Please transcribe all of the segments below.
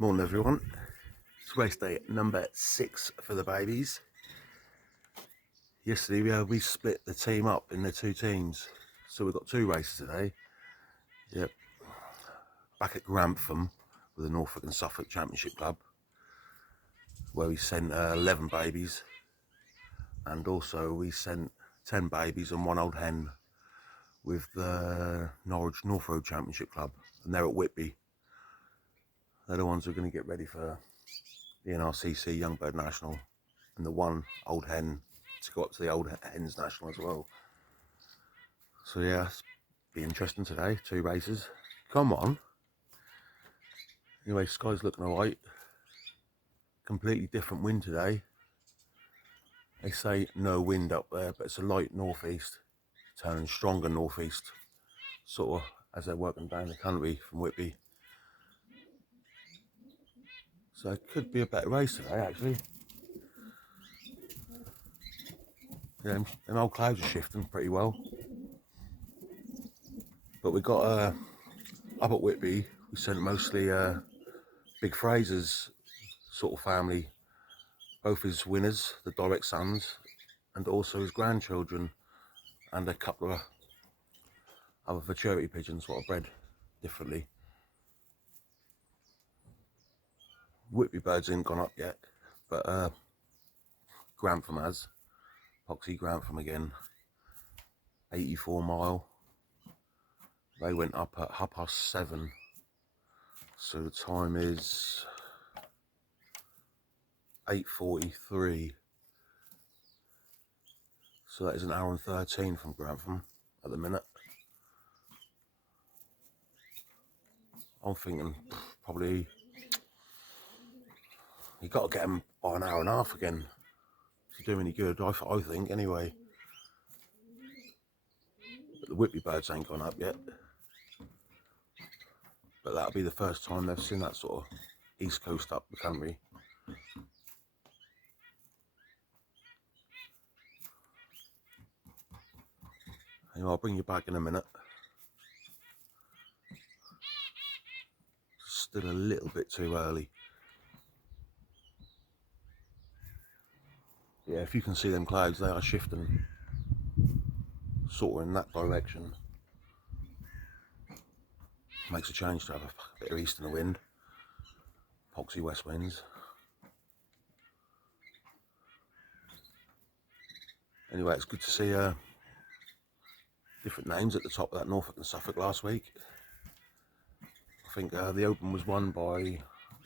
Morning everyone, it's race day number 6 for the babies. Yesterday we split the team up in the two teams, so we've got two races today. Yep, back at Grantham with the Norfolk and Suffolk Championship Club, where we sent 11 babies, and also we sent 10 babies and one old hen with the North Road Championship Club, and they're at Whitby. They're the ones who are going to get ready for the NRCC Young Bird National, and the one old hen to go up to the Old Hens National as well. So yeah, it's be interesting today. Two races. Come on. Anyway, sky's looking alright. Completely different wind today. They say no wind up there, but it's a light northeast, turning stronger northeast, sort of as they're working down the country from Whitby. So it could be a better race today, actually. Yeah, them old clouds are shifting pretty well. But we got up at Whitby, we sent mostly Big Fraser's sort of family, both his winners, the direct sons, and also his grandchildren, and a couple of other maturity pigeons what are bred differently. Whitby birds ain't gone up yet, but Grantham has. Poxy Grantham again, 84 mile. They went up at 7:30, so the time is 8:43. So that is an hour and 13 from Grantham at the minute. I'm thinking probably you got to get them by an hour and a half again to do any good. I think anyway. But the Whitby birds ain't gone up yet. But that'll be the first time they've seen that sort of east coast up the country. Anyway, I'll bring you back in a minute. Still a little bit too early. Yeah, if you can see them clouds, they are shifting sort of in that direction. Makes a change to have a bit of east in the wind. Poxy west winds. Anyway, it's good to see different names at the top of that Norfolk and Suffolk last week. I think the Open was won by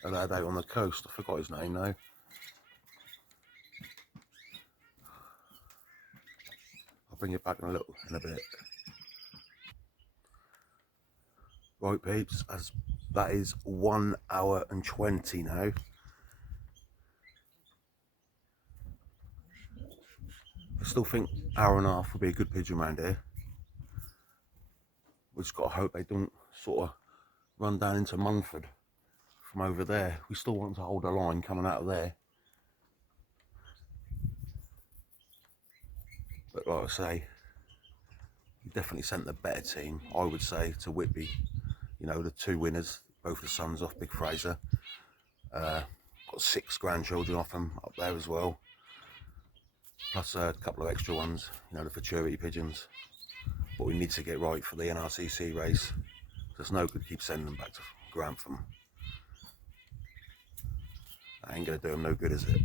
a lad out on the coast. I forgot his name now. I'll bring you back in a bit. Right peeps, as that is 1 hour and 20 now. I still think hour and a half would be a good pigeon round here. We've just got to hope they don't sort of run down into Munford from over there. We still want to hold a line coming out of there. But like I say, we definitely sent the better team, I would say, to Whitby. You know, the two winners, both the sons off Big Fraser. Got 6 grandchildren off them up there as well. Plus a couple of extra ones, you know, the futurity pigeons. But we need to get right for the NRCC race. There's no good keep sending them back to Grantham. That ain't going to do them no good, is it?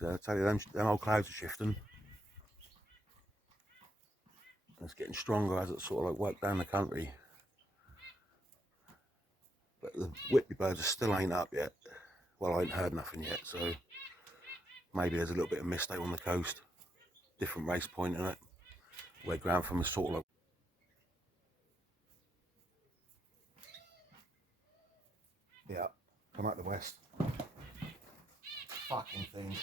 So I tell you, them old clouds are shifting. And it's getting stronger as it sort of like worked down the country. But the Whitby birds are still ain't up yet. Well, I ain't heard nothing yet, so maybe there's a little bit of mist out on the coast. Different race point in it, where Grantham is sort of like. Yeah, come out the west. Fucking thing.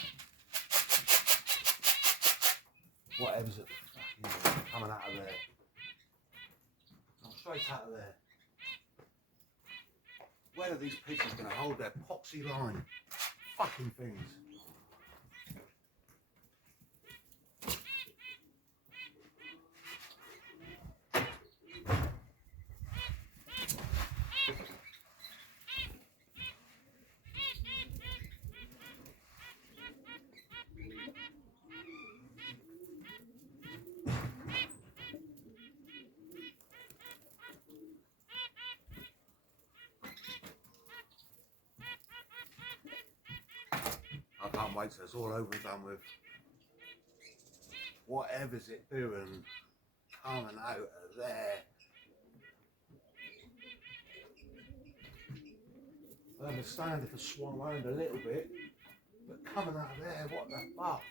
Whatever's it fucking coming out of there. Come straight out of there. Where are these pigeons going to hold their poxy line? Fucking things. can't wait till it's all over and done with. Whatever's it doing, coming out of there. I understand if I swung around a little bit, but coming out of there, what the fuck?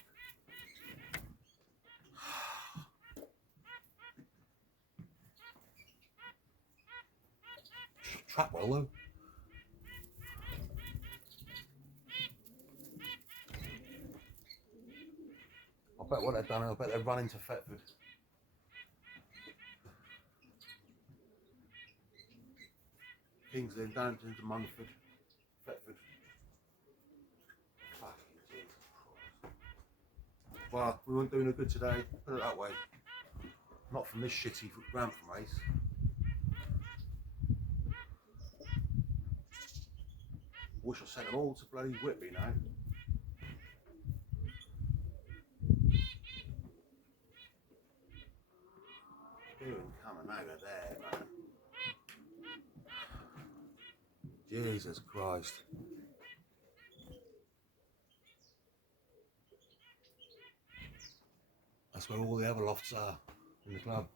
Trap well though. I bet what they've done, I bet they're running to Thetford. Kingsley and Darrington to Munford, Thetford. Fucking Jesus Christ. Well, we weren't doing a good today, put it that way. Not from this shitty Grantham race. Wish I sent them all to bloody Whitby now. Doing coming out of there, man. Jesus Christ. That's where all the other lofts are in the club.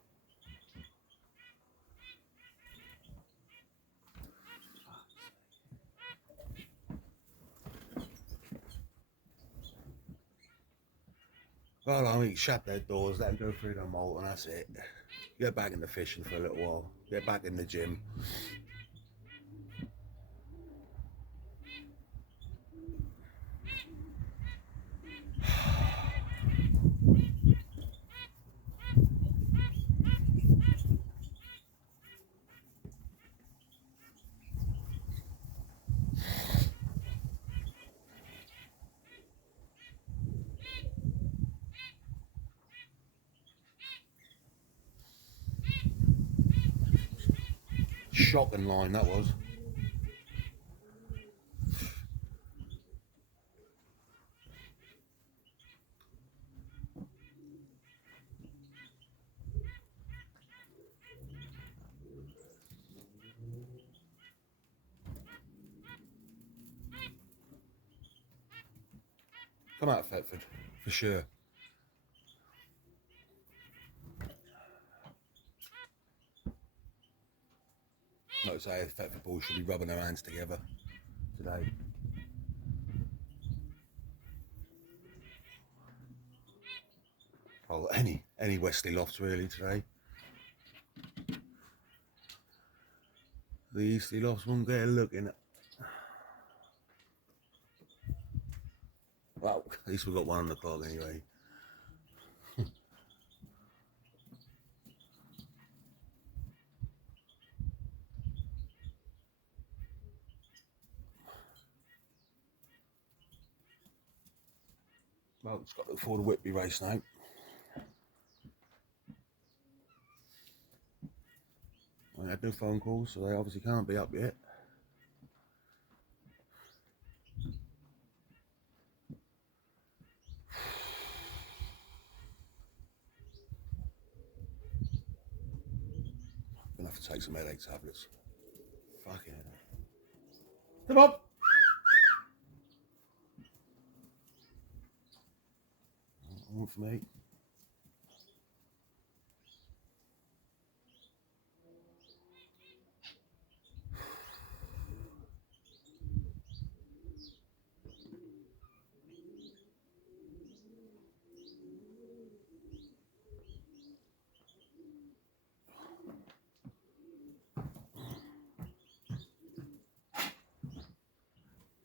Well, I mean, shut their doors, let them go through the malt, and that's it. Get back into fishing for a little while. Get back in the gym. Shocking line that was. Come out of Thetford, for sure. Like I say, Thetford boys should be rubbing their hands together today. Oh, any Wesley lofts really today. The Eastleigh lofts won't get a look in it. Well, at least we've got one on the clock anyway. Well, it's got to look forward to Whitby race now. I had no phone calls, so they obviously can't be up yet. I'm gonna have to take some headache tablets. Fucking hell. Come on! One for me.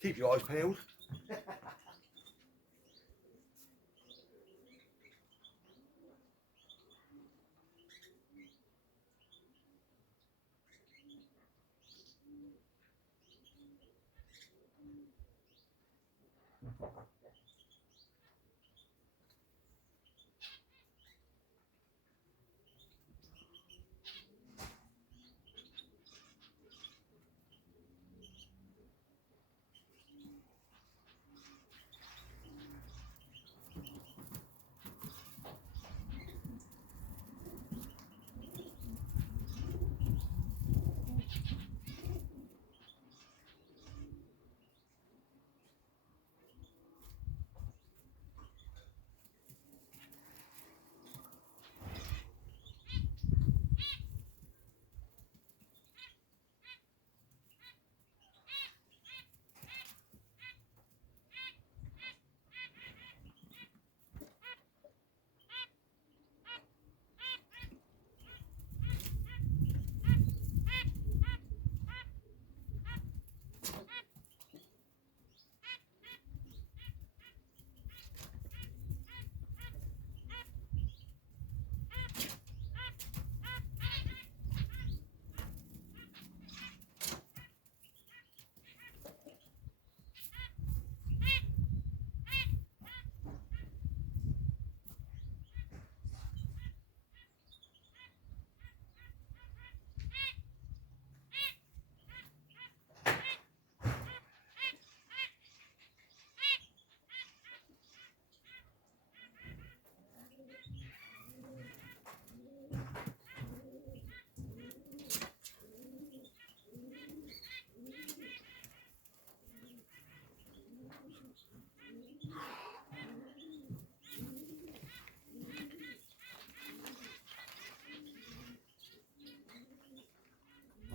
Keep your eyes peeled.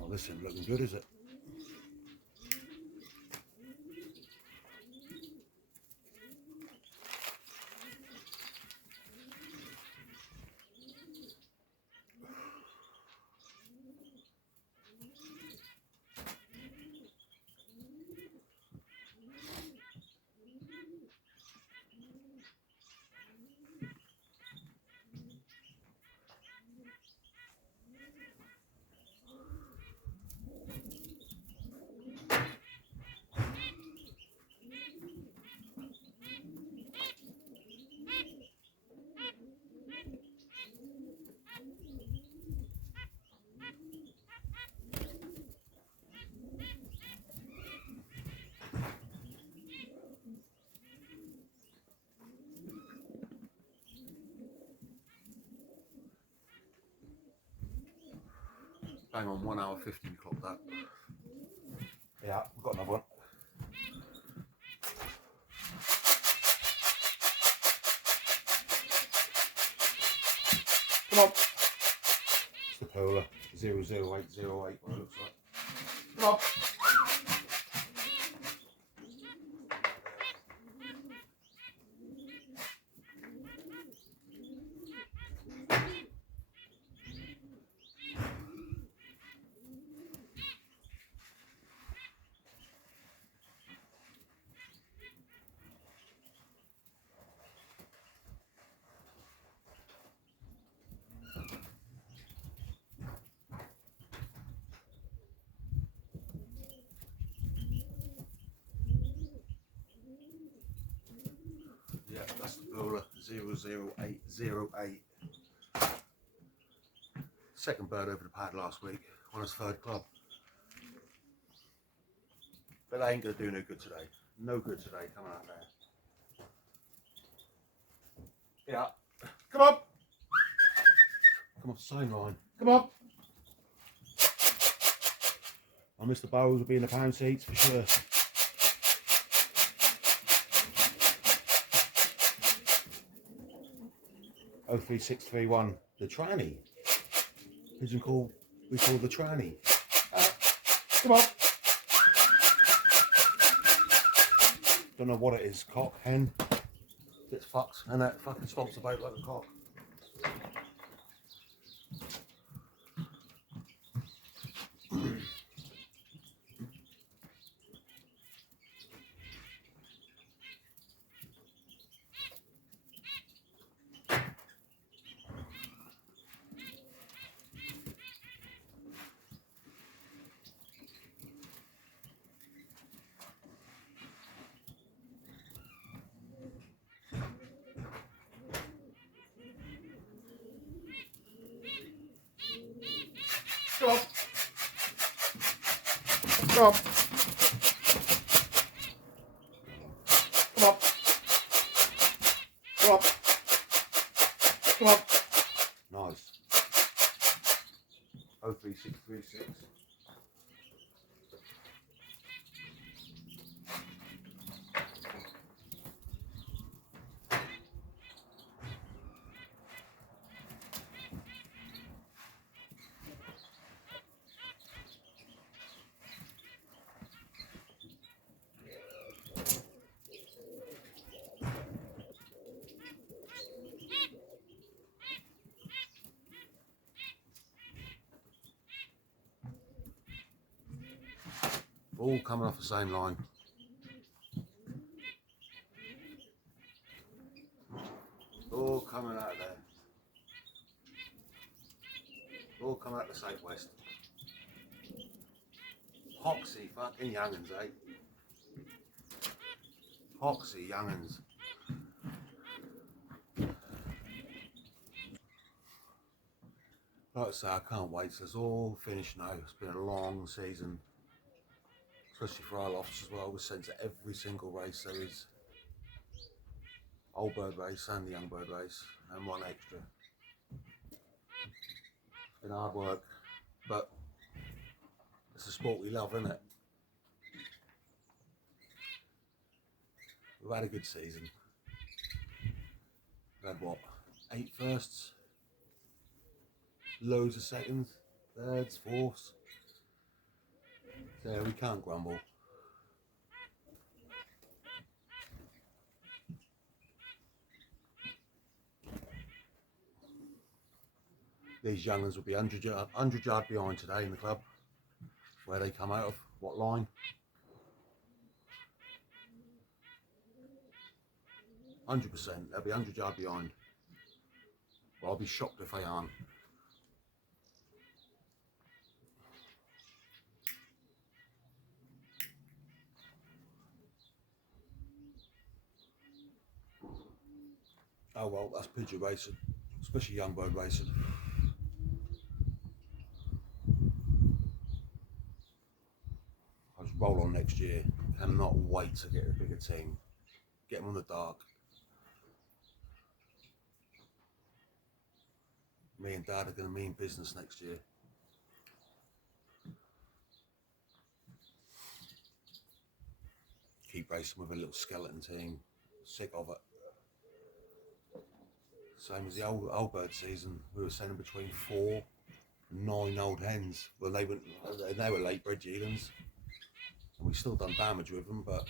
Oh, this isn't looking good, is it? Bang on, 1 hour 50 we clocked that. Yeah, we've got another one. Come on. It's the Polar 00808, what it looks like. Come on. Yeah, that's the Polar 00808. Second bird over the pad last week, on his third club. But they ain't going to do no good today. No good today coming out there. Yeah. Come on. Come off the sign line. Come on. I miss the bowls will be in the pound seats for sure. O3631, the tranny. Pigeon call, we call the tranny. Come on. Don't know what it is, cock, hen. Gets fucked and that fucking stomps about like a cock. Come on. Come on. Come on. Come on. Come on. Nice. 03636. All coming off the same line. All coming out of there. All coming out the southwest. Hoxie fucking young'uns, eh? Hoxie young'uns. Like I say, I can't wait till it's all finished now. It's been a long season. Especially for our lofts as well. We're sent to every single race there is. Old bird race and the young bird race. And one extra. It's been hard work. But it's a sport we love, isn't it? We've had a good season. We've had what? 8 firsts? Loads of seconds, thirds, fourths. Yeah, we can't grumble. These young ones will be 100 yard behind today in the club. Where they come out of, what line? 100%, they'll be 100 yard behind. Well, I'll be shocked if they aren't. Oh well, that's pigeon racing, especially young bird racing. I'll just roll on next year. Cannot wait to get a bigger team. Get them on the dark. Me and Dad are going to mean business next year. Keep racing with a little skeleton team. Sick of it. Same as the old bird season. We were sending between 4 and 9 old hens. Well, they were late bred Geelans, and we still done damage with them. But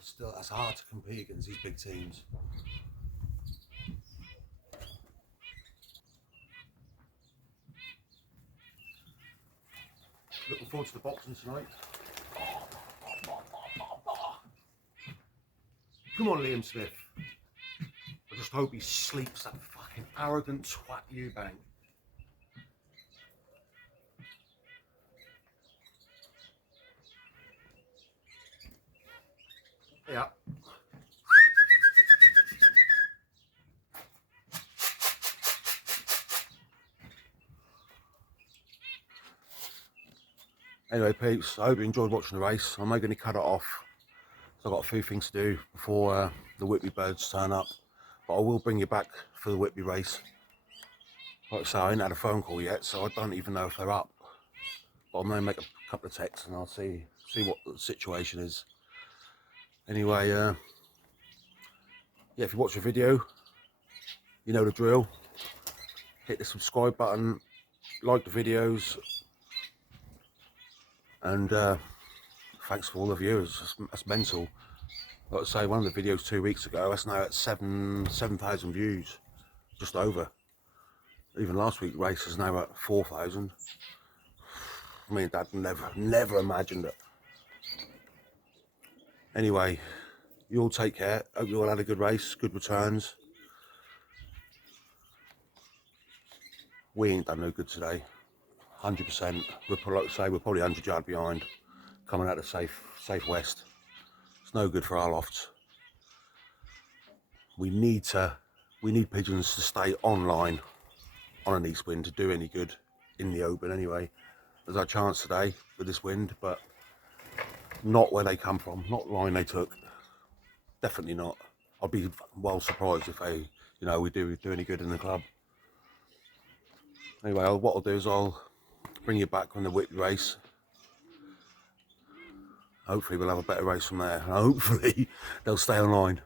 still, that's hard to compete against these big teams. Looking forward to the boxing tonight. Come on, Liam Smith. I just hope he sleeps, that fucking arrogant twat Eubank. Yeah. Anyway, peeps, I hope you enjoyed watching the race. I'm only going to cut it off. So I've got a few things to do before the Whitby birds turn up. But I will bring you back for the Whitby race. Like I say, I ain't had a phone call yet, so I don't even know if they're up. But I'm going to make a couple of texts and I'll see what the situation is. Anyway, yeah, if you watch the video, you know the drill. Hit the subscribe button, like the videos, and thanks for all the viewers. That's mental. Like I say, one of the videos 2 weeks ago, that's now at 7,000 views, just over. Even last week's race is now at 4,000. Me and Dad never imagined it. Anyway, you all take care. Hope you all had a good race, good returns. We ain't done no good today. 100%. We're probably 100 yard behind, coming out of safe west. It's no good for our lofts. We need pigeons to stay online on an east wind to do any good in the open. Anyway, there's our chance today with this wind, but not where they come from, not the line they took. Definitely not. I'd be well surprised if they, we do any good in the club. Anyway, what I'll do is I'll bring you back on the Whitby race. Hopefully we'll have a better race from there. And hopefully they'll stay online.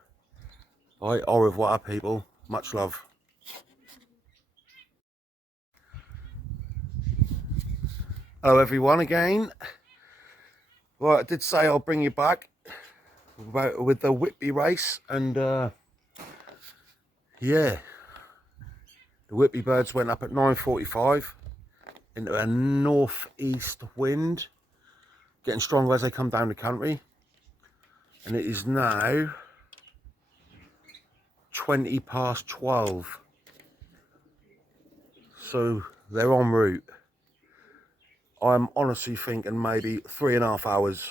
All right, au revoir, people. Much love. Hello, everyone, again. Well, I did say I'll bring you back with the Whitby race. And, yeah. The Whitby birds went up at 9:45 into a northeast wind, getting stronger as they come down the country. And it is now 20 past 12. So they're en route. I'm honestly thinking maybe 3.5 hours,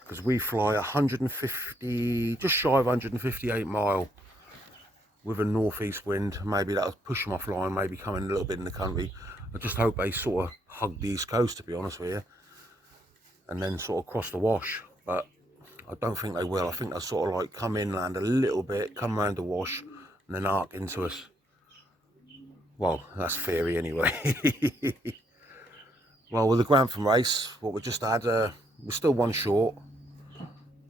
because we fly 150, just shy of 158 mile with a northeast wind. Maybe that'll push them offline, maybe come in a little bit in the country. I just hope they sort of hug the east coast, to be honest with you, and then sort of cross the wash. But I don't think they will. I think they'll sort of like come inland a little bit, come around the wash, and then arc into us. Well, that's theory anyway. Well, with the Grantham race, what we just had, we're still one short,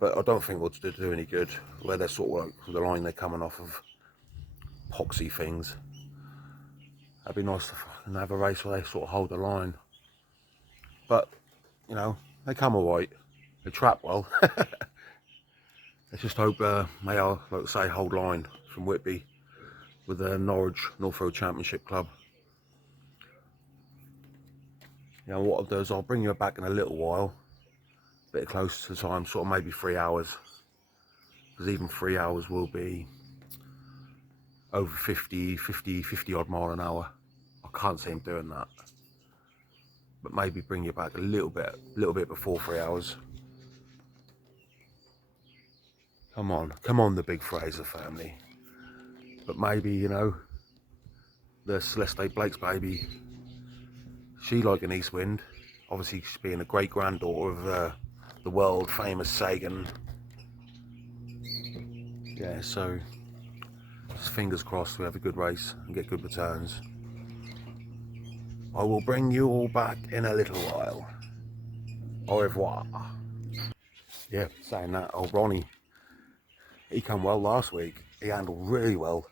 but I don't think we'll do any good. Where they're sort of like the line they're coming off of, poxy things. That'd be nice to have a race where they sort of hold the line. But you know, they come alright. They trap well. Let's just hope may I, like I say, hold line from Whitby with the North Road Championship Club. You know, what I'll do is I'll bring you back in a little while, a bit close to the time, sort of maybe 3 hours, because even 3 hours will be over 50 odd mile an hour. I can't see him doing that, but maybe bring you back a little bit before 3 hours. Come on, the big Fraser family. But maybe, you know, the Celeste Blake's baby, she like an east wind. Obviously, she's being a great granddaughter of the world famous Sagan. Yeah, so just fingers crossed we have a good race and get good returns. I will bring you all back in a little while. Au revoir. Yeah, saying that, old Ronnie, he came well last week. He handled really well.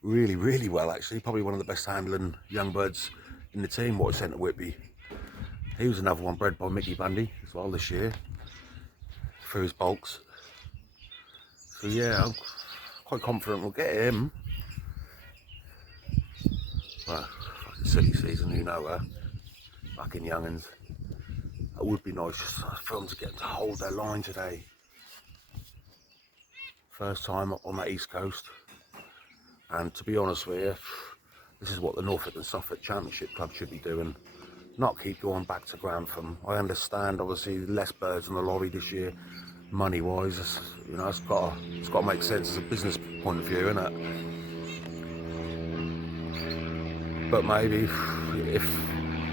Really well, actually. Probably one of the best handling young birds in the team what I sent to Whitby. He was another one bred by Mickey Bundy as well this year for his bulks. So yeah, I'm quite confident we'll get him. Well, fucking silly season, you know, fucking young'uns. It would be nice for them to get to hold their line today. First time up on that East Coast. And to be honest with you, this is what the Norfolk and Suffolk Championship Club should be doing. Not keep going back to Grantham. I understand, obviously, less birds on the lorry this year, money-wise. You know, it's got to make sense as a business point of view, innit? But maybe if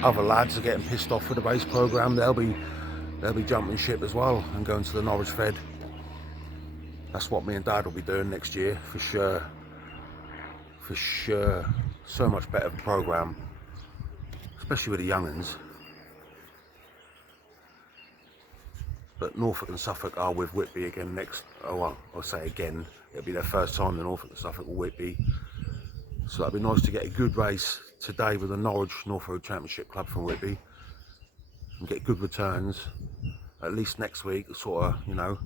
other lads are getting pissed off with the race programme, they'll be jumping ship as well and going to the Norwich Fed. That's what me and Dad will be doing next year, for sure. For sure. So much better of a programme, especially with the young'uns. But Norfolk and Suffolk are with Whitby again next. Oh well, I'll say again, it'll be their first time in Norfolk and Suffolk with Whitby. So that'd be nice to get a good race today with the Norwich North Road Championship Club from Whitby and get good returns. At least next week, sort of, you know,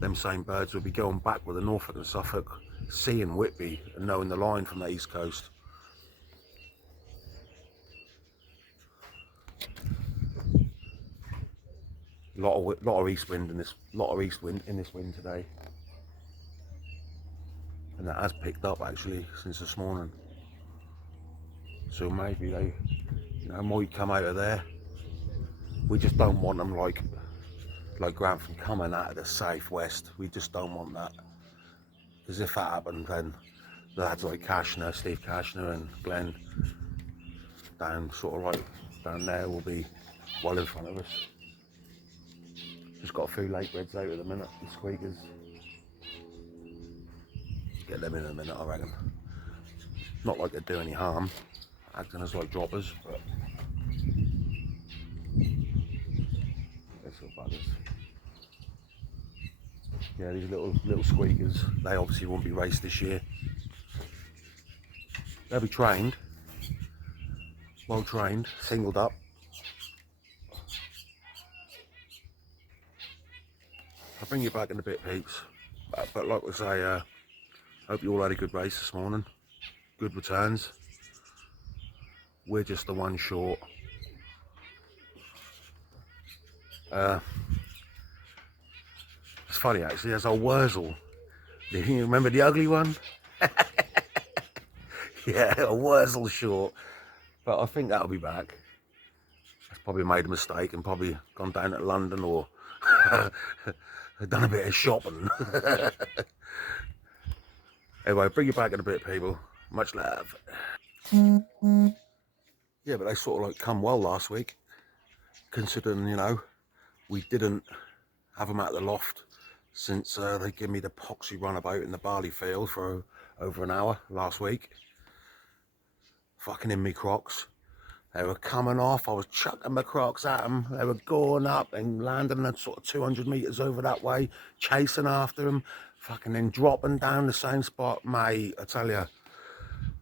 them same birds will be going back with the Norfolk and Suffolk, seeing Whitby and knowing the line from the East Coast. Lot of east wind in this wind today, and that has picked up actually since this morning. So maybe they, you know, might come out of there. We just don't want them like Grantham coming out of the southwest. We just don't want that, because if that happened, then the lads like Cashner, Steve Cashner and Glenn down sort of right down there will be well in front of us. Just got a few late reds out at the minute, the squeakers. Get them in a minute, I reckon. Not like they do any harm, acting as like droppers, but they're buggers. Yeah, these little squeakers, they obviously won't be raced this year. They'll be trained, well trained, singled up. I'll bring you back in a bit, peeps. But like I say, hope you all had a good race this morning. Good returns. We're just the one short. It's funny actually, there's old Wurzel. You remember the ugly one? Yeah, a Wurzel short. But I think that'll be back. It's probably made a mistake and probably gone down to London or done a bit of shopping. Anyway, bring you back in a bit, people. Much love. Yeah, but they sort of like come well last week, considering, you know, we didn't have them out of the loft since they gave me the poxy runabout in the barley field for over an hour last week. Fucking in me Crocs. They were coming off, I was chucking my Crocs at them. They were going up and landing at sort of 200 metres over that way, chasing after them, fucking then dropping down the same spot. Mate, I tell you,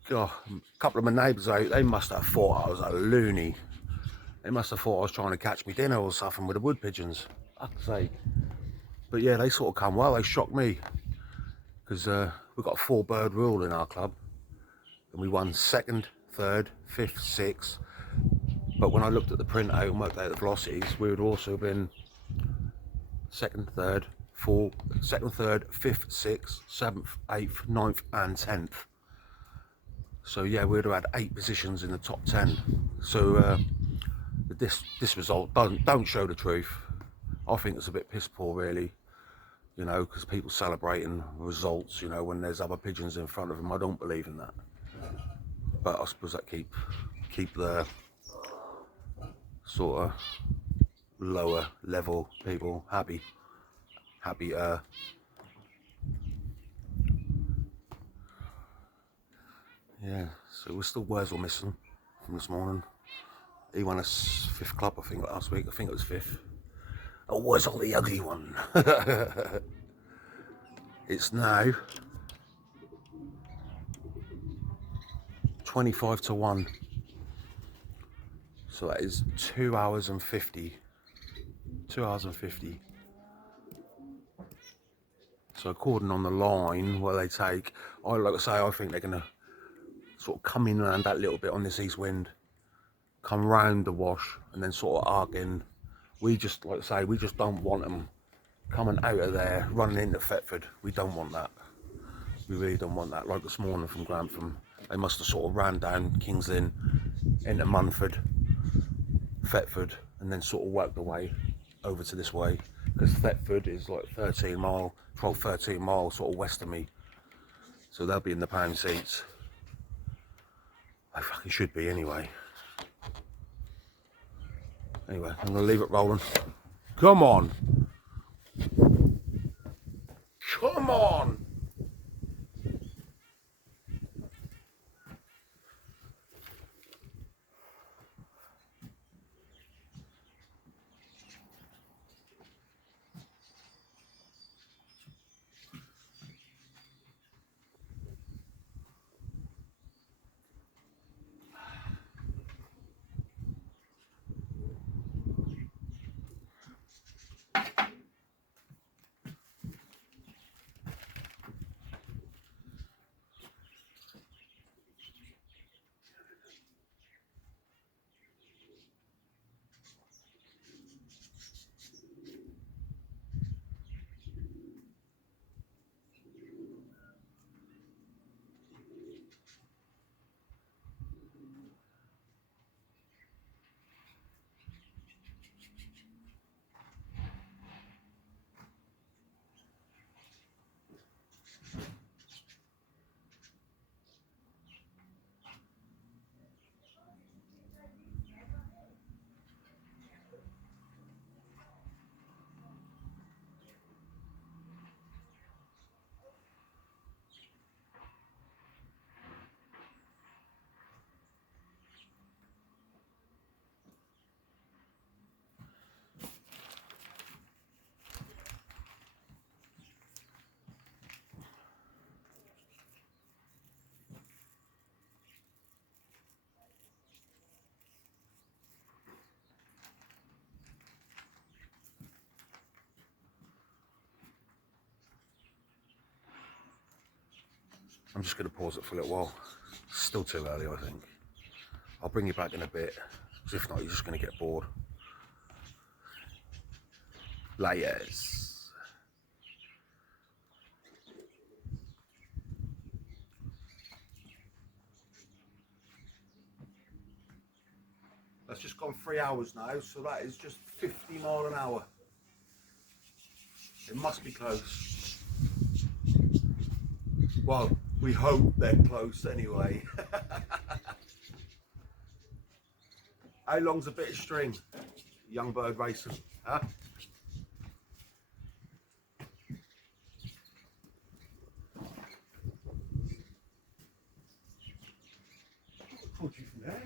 God, a couple of my neighbours out, they must have thought I was a loony. They must have thought I was trying to catch me dinner or something with the wood pigeons. Fuck's sake. But yeah, they sort of come well. They shocked me because we've got a 4-bird rule in our club, and we won 2nd, 3rd, 5th, 6th. But when I looked at the printout and worked out the velocities, we would also been 2nd, 3rd, 4th, 2nd, 3rd, 5th, 6th, 7th, 8th, 9th, and 10th. So yeah, we'd have had 8 positions in the top 10. So this result don't show the truth. I think it's a bit piss poor, really. You know, because people celebrating results, you know, when there's other pigeons in front of them. I don't believe in that. But I suppose that keep the sort of lower level people happy. Yeah, so we're still Wurzel missing from this morning. He won a 5th club, I think, last week. I think it was 5th. Oh, Wurzel, the ugly one. It's now 25 to 1. So that is 2 hours and 50. 2 hours and 50. So according on the line where they take, like I say, I think they're going to sort of come in around that little bit on this east wind, come round the wash, and then sort of arc in. We just, like I say, we just don't want them coming out of there, running into Thetford. We don't want that. We really don't want that. Like this morning from Grantham, they must have sort of ran down King's Lynn into Munford, Thetford, and then sort of worked their way over to this way, because Thetford is like 13 miles sort of west of me. So they'll be in the pound seats. They fucking should be anyway. Anyway, I'm going to leave it rolling. Come on. Come on. I'm just going to pause it for a little while. Still too early, I think. I'll bring you back in a bit, because if not, you're just going to get bored. Layers. That's just gone 3 hours now, so that is just 50 miles an hour. It must be close. Well, we hope they're close anyway. How long's a bit of string? Young bird racing, huh? Pulled you from there.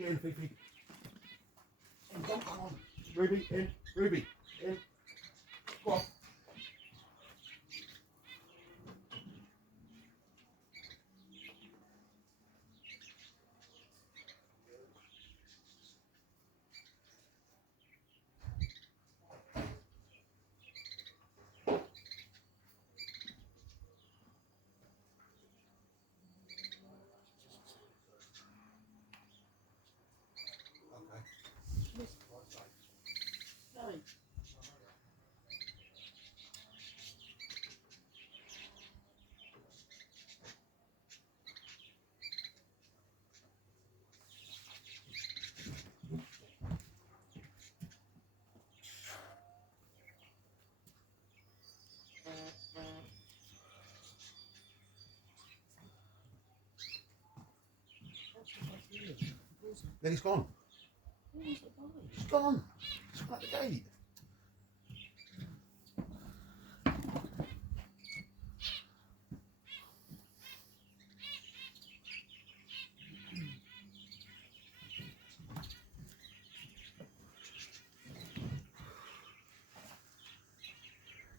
Get in, Fifi. Come on. Ruby, in. Ruby, in. Go on. Then he's gone. He's gone. He's gone at the gate.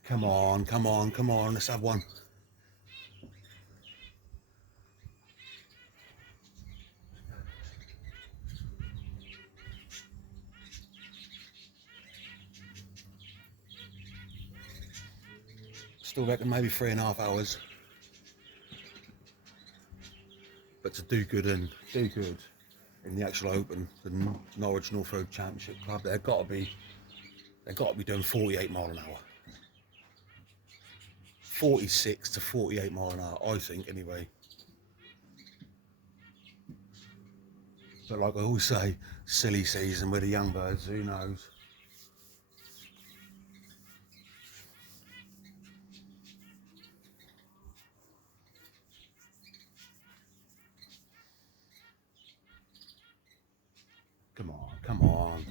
Come on, come on, come on. Let's have one. Still reckon maybe 3.5 hours. But to do good in the actual Open, the Norwich North Road Championship Club, they've got to be doing 48 mile an hour. 46 to 48 mile an hour, I think, anyway. But like I always say, silly season with the young birds, who knows? Come on, come on.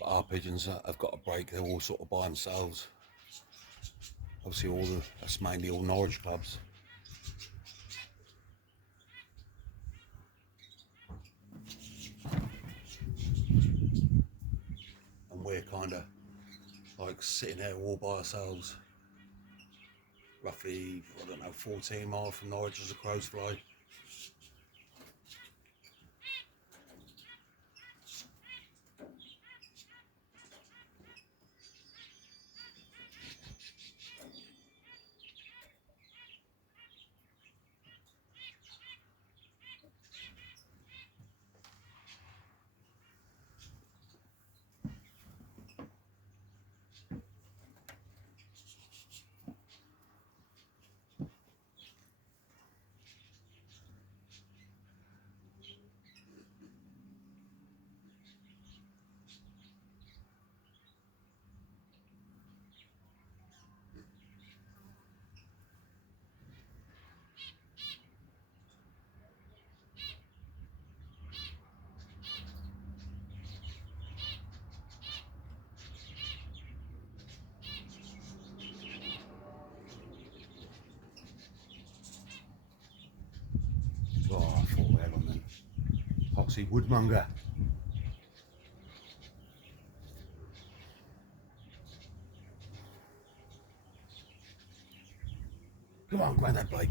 But our pigeons have got a break, they're all sort of by themselves. Obviously that's mainly all Norwich clubs. And we're kind of like sitting there all by ourselves. Roughly, I don't know, 14 miles from Norwich as a crow's fly. Oh, I thought we had on then. Poxy Woodmonger. Come on, Grandad Blake.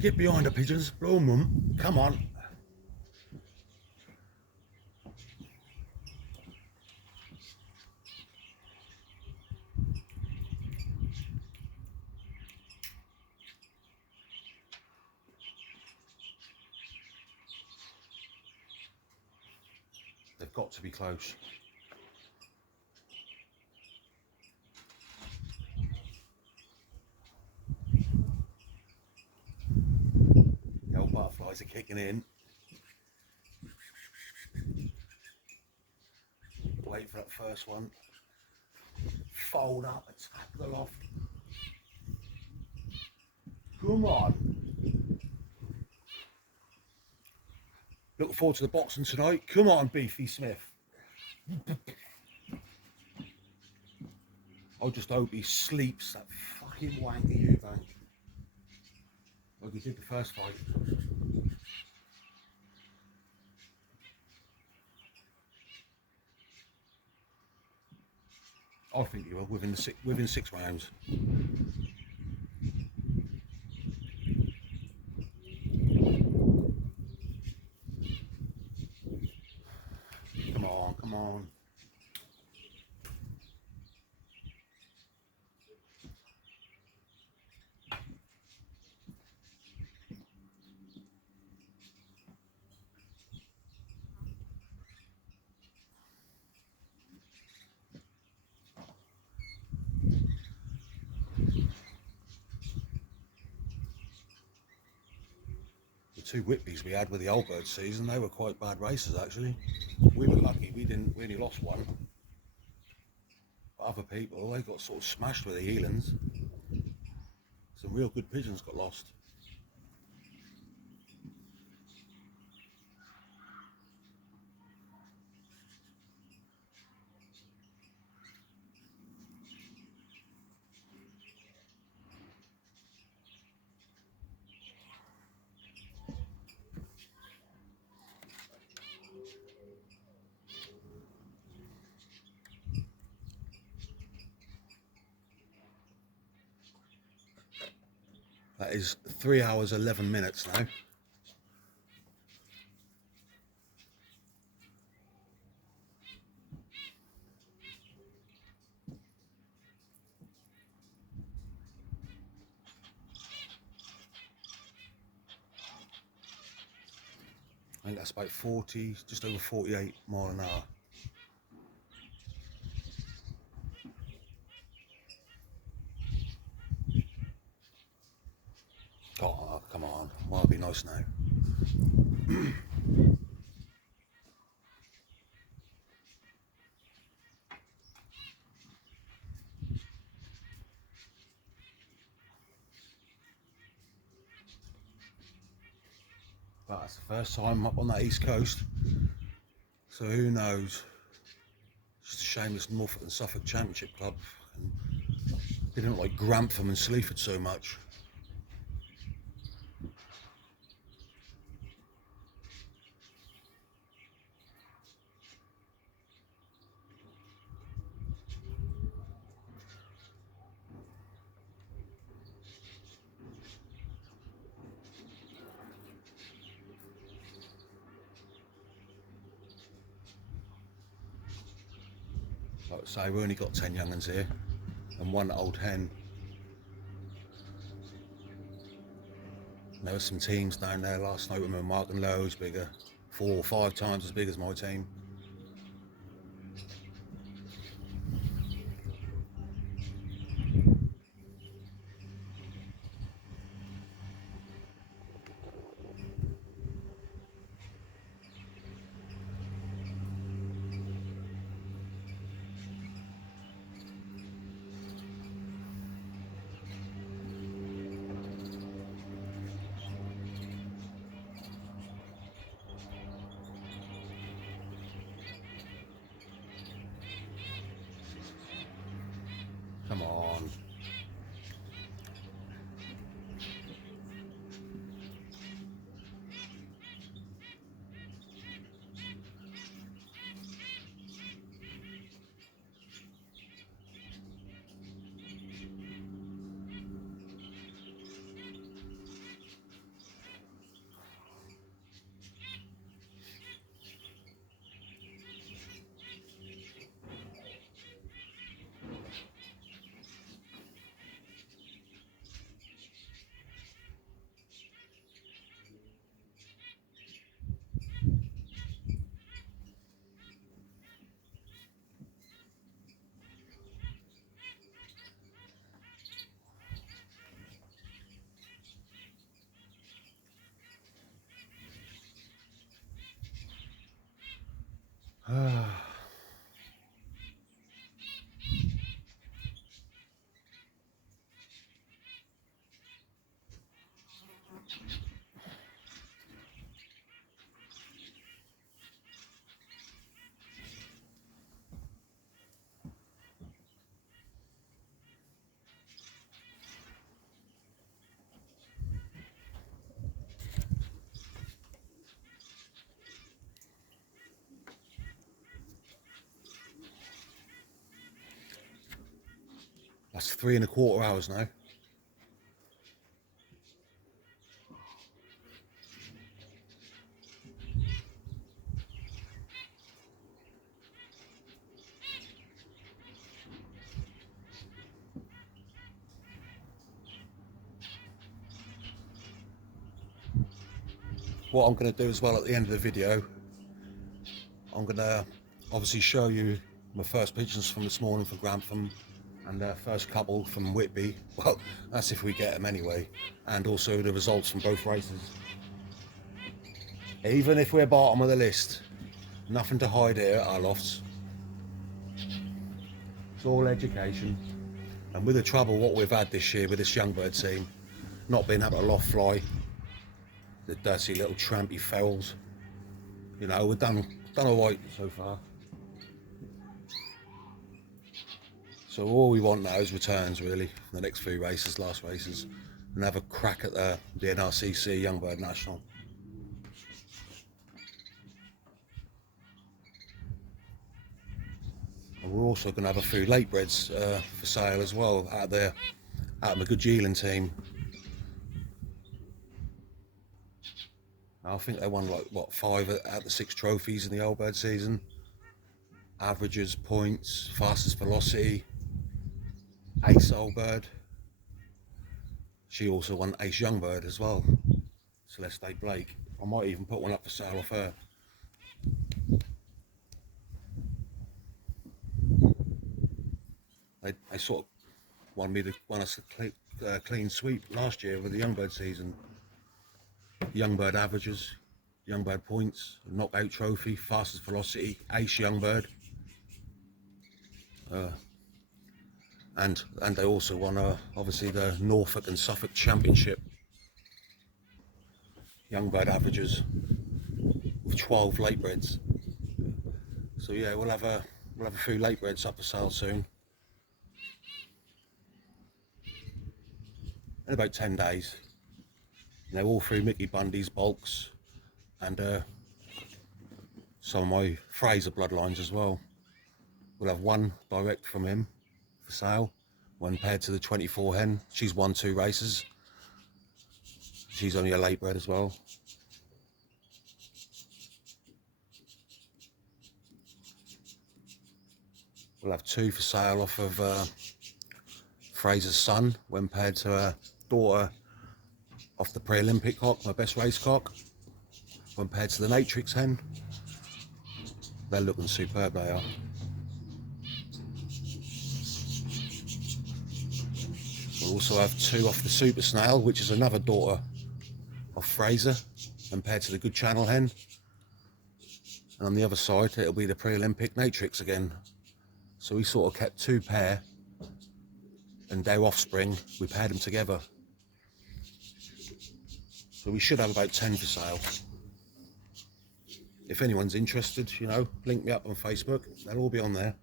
Get behind the pigeons. Blow them. Come on. They've got to be close. The old butterflies are kicking in. Wait for that first one. Fold up and tap the loft. Come on. Looking forward to the boxing tonight. Come on, Beefy Smith. I just hope he sleeps that fucking wanky Eubank like he did the first fight. I think he will within 6 rounds. Come on, come on. The 2 Whitbys we had with the old bird season, they were quite bad races actually. We were lucky, we only lost one. But other people, they got sort of smashed with the Elands. Some real good pigeons got lost. That is 3 hours 11 minutes now. I think that's about 40, just over 48 miles an hour. Oh, come on, might be nice now. But that's the first time up on that east coast, so who knows. Just a shame this Norfolk and Suffolk Championship Club didn't like Grantham and Sleaford so much. Like I say, we only got 10 young uns here and 1 old hen. There were some teams down there last night with my Mark and loads bigger, 4 or 5 times as big as my team. Come on. That's 3¼ hours now. What I'm going to do as well at the end of the video, I'm going to obviously show you my first pigeons from this morning for Grantham, and first couple from Whitby. Well, that's if we get them anyway, and also the results from both races. Even if we're bottom of the list, nothing to hide here at our lofts. It's all education. And with the trouble what we've had this year with this young bird team, not being able to loft fly, the dirty little trampy fells, you know, we've done all right so far. So all we want now is returns, really, for the next few races, last races, and have a crack at the NRCC Young Bird National. And we're also going to have a few late breds for sale as well out of my good Geelan team. I think they won like, what, 5 out of the 6 trophies in the old bird season. Averages, points, fastest velocity, ace old bird. She also won ace young bird as well, Celeste Blake. I might even put one up for sale off her. They sort of won us a clean sweep last year with the young bird season. Young bird averages, young bird points, knockout trophy, fastest velocity, ace young bird. And they also won obviously the Norfolk and Suffolk Championship young bird averages with 12 late breds. So yeah, we'll have a few late breds up for sale soon. In about 10 days. They're all through Mickey Bundy's bulks and some of my Fraser bloodlines as well. We'll have one direct from him for sale, one paired to the 24 hen. She's won 2 races. She's only a late bred as well. We'll have 2 for sale off of Fraser's son, when paired to a daughter off the pre-Olympic cock, my best race cock, when paired to the Matrix hen. They're looking superb, they are. We'll also have 2 off the Super Snail, which is another daughter of Fraser, and paired to the Good Channel hen. And on the other side, it'll be the pre-Olympic Matrix again. So we sort of kept 2 pair, and their offspring, we paired them together. So we should have about 10 for sale. If anyone's interested, you know, link me up on Facebook. They'll all be on there.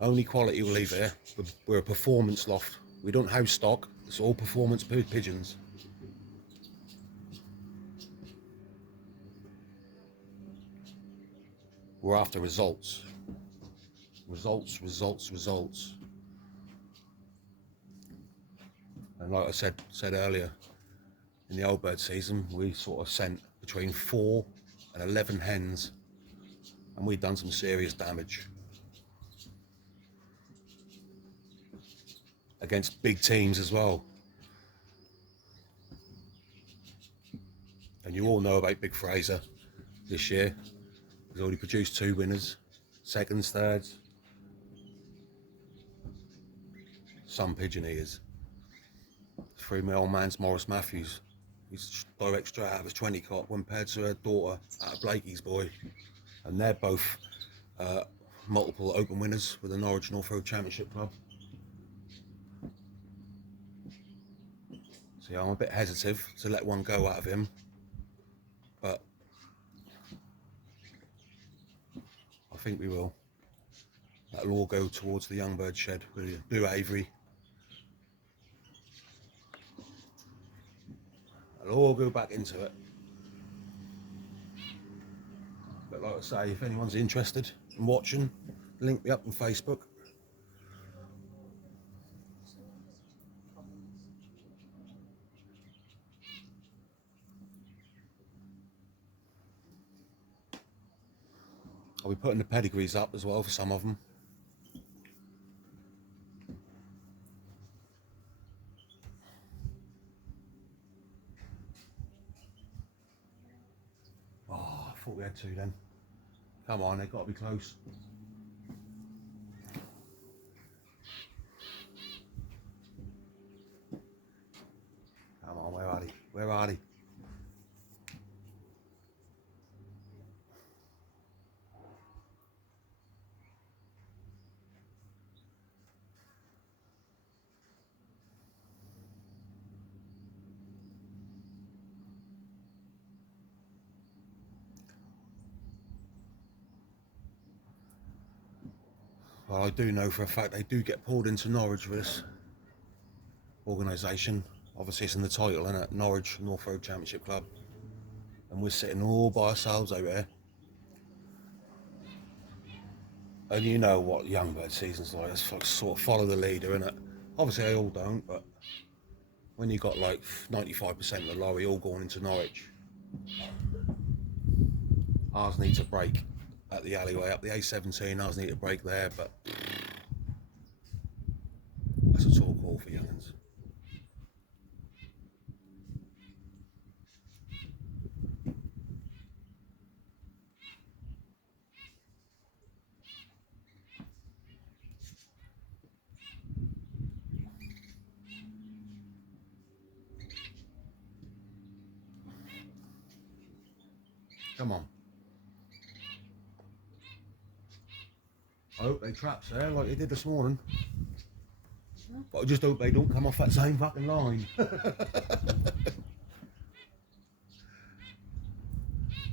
Only quality we'll leave here. We're a performance loft. We don't house stock. It's all performance pigeons. We're after results. Results, results, results. And like I said earlier, in the old bird season, we sort of sent between 4 and 11 hens, and we'd done some serious damage against big teams as well. And you all know about Big Fraser this year. He's already produced 2 winners, seconds, thirds. Some pigeon he is. Through my old man's Maurice Matthews. He's direct straight out of his 20 cock when paired to her daughter out of Blakey's boy. And they're both multiple open winners with the NO'3 Championship Club. So yeah, I'm a bit hesitant to let one go out of him, but I think we will. That'll all go towards the young bird shed with the blue Avery. It'll all go back into it. But like I say, if anyone's interested in watching, link me up on Facebook. I'll be putting the pedigrees up as well for some of them. Oh, I thought we had two then. Come on, they've got to be close. Come on, where are they? Where are they? Well, I do know for a fact they do get pulled into Norwich with this organisation. Obviously it's in the title, isn't it? Norwich North Road Championship Club. And we're sitting all by ourselves over here. And you know what young bird season's like. It's like sort of follow the leader, innit? Obviously they all don't, but when you got like 95% of the lorry all going into Norwich, ours needs a break at the alleyway up the A17. Ours need a break there, but that's a tall call for young'uns. Come on. I hope they traps there like they did this morning. But I just hope they don't come off that same fucking line.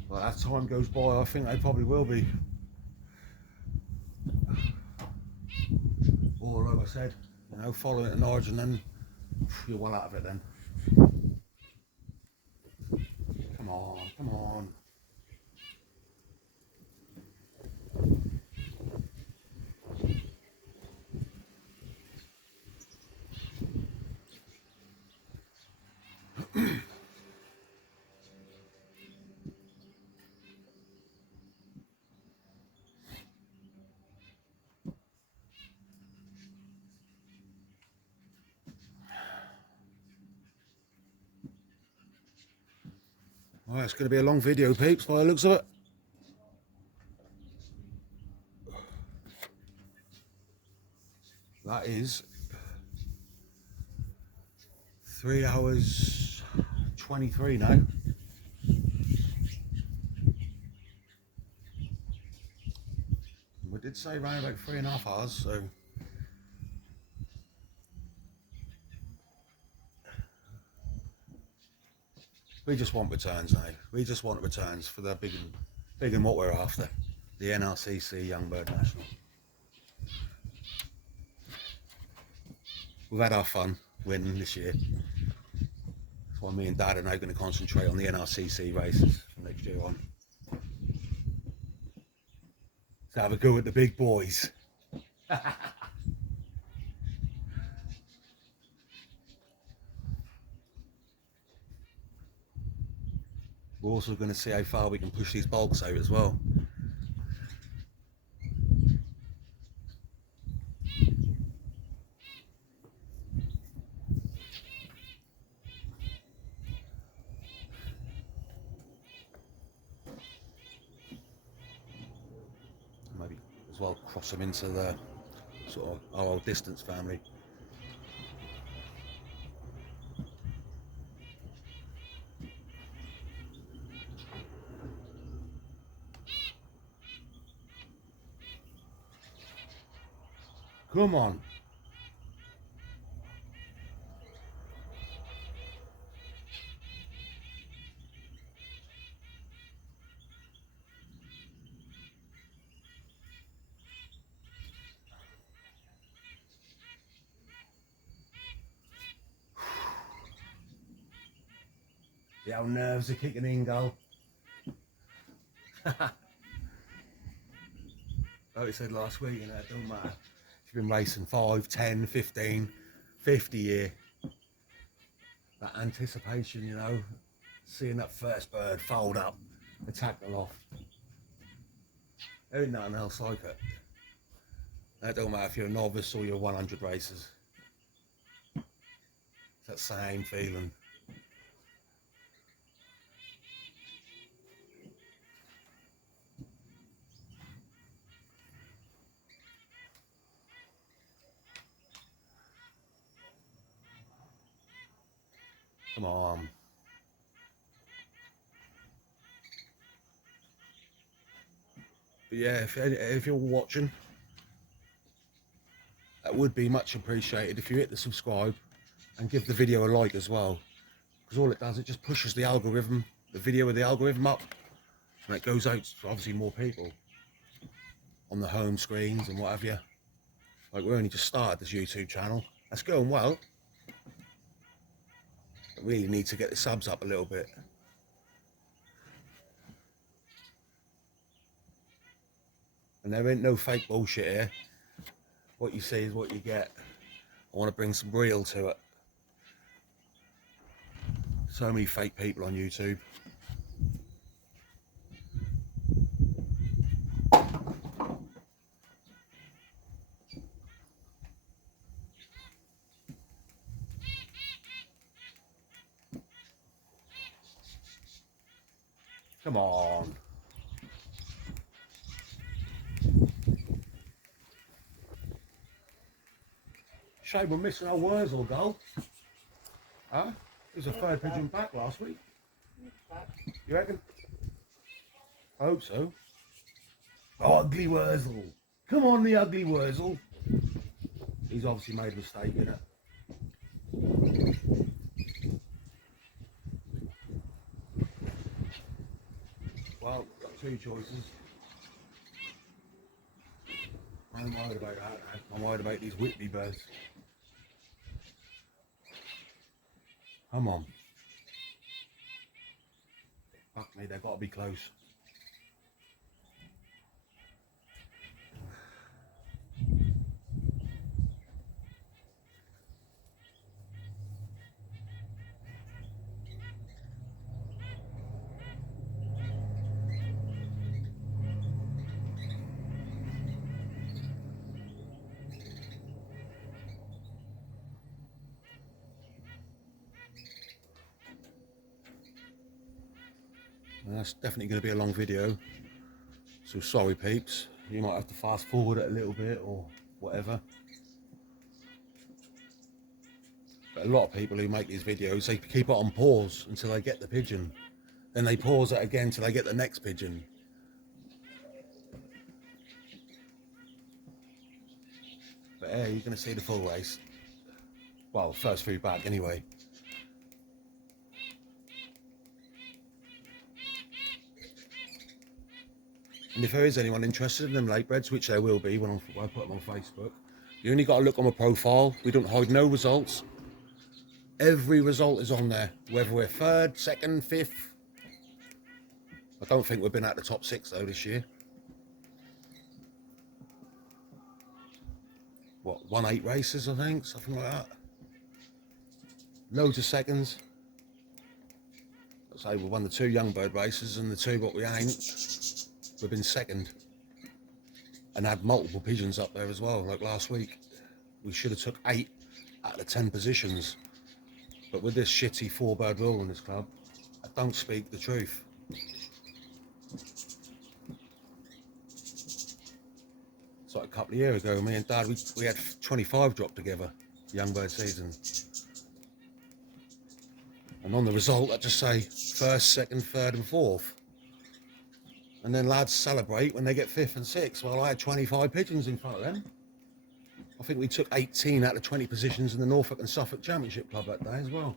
Well, as time goes by, I think they probably will be. Or like I said, you know, follow it in Norwich and then you're well out of it then. Come on, come on. Well, it's going to be a long video, peeps, by the looks of it. That is 3 hours 23 now. We did say around about 3.5 hours, so we just want returns now. We just want returns for the big and what we're after, the NRCC Young Bird National. We've had our fun winning this year. That's why me and Dad are now going to concentrate on the NRCC races from next year on. So have a go at the big boys. We're also going to see how far we can push these bulks out as well. Maybe as well cross them into the sort of our old distance family. Come on. The old nerves are kicking in, goal. like I said last week, you know, it don't matter if you've been racing 5, 10, 15, 50 year. That anticipation, you know, seeing that first bird fold up, attack the loft. There ain't nothing else like it. That don't matter if you're a novice or you're 100 racers. It's that same feeling. Come on. But yeah, if you're watching, that would be much appreciated if you hit the subscribe and give the video a like as well. Because all it does, it just pushes the algorithm, the video with the algorithm up. And it goes out to obviously more people on the home screens and what have you. Like, we only just started this YouTube channel. That's going well. But really need to get the subs up a little bit. And there ain't no fake bullshit here. What you see is what you get. I want to bring some real to it. So many fake people on YouTube. Come on. Shame we're missing our Wurzel goal. Huh? It was a third pigeon back last week. You reckon? I hope so. Ugly Wurzel. Come on, the ugly Wurzel. He's obviously made a mistake in it. Well, got two choices. I'm worried about that now. I'm worried about these Whitby birds. Come on. Fuck me, they've got to be close. And that's definitely going to be a long video. So sorry peeps, you might have to fast forward it a little bit or whatever. But a lot of people who make these videos, they keep it on pause until they get the pigeon. Then they pause it again until they get the next pigeon. But yeah, you're going to see the full race. Well, first few back anyway. And if there is anyone interested in them latebreds, which there will be when I put them on Facebook, you only got to look on my profile. We don't hide no results. Every result is on there, whether we're third, second, fifth. I don't think we've been at the top 6 though this year. What, 1-8 races I think, something like that. Loads of seconds. Let's say we won the 2 young bird races and the 2 what we ain't. We've been second. And had multiple pigeons up there as well, like last week. We should have took 8 out of the 10 positions. But with this shitty 4-bird rule in this club, I don't speak the truth. It's like a couple of years ago, me and Dad, we had 25 drop together, young bird season. And on the result, I just say 1st, 2nd, 3rd and 4th. And then lads celebrate when they get 5th and 6th. Well, I had 25 pigeons in front of them. I think we took 18 out of 20 positions in the Norfolk and Suffolk Championship Club that day as well.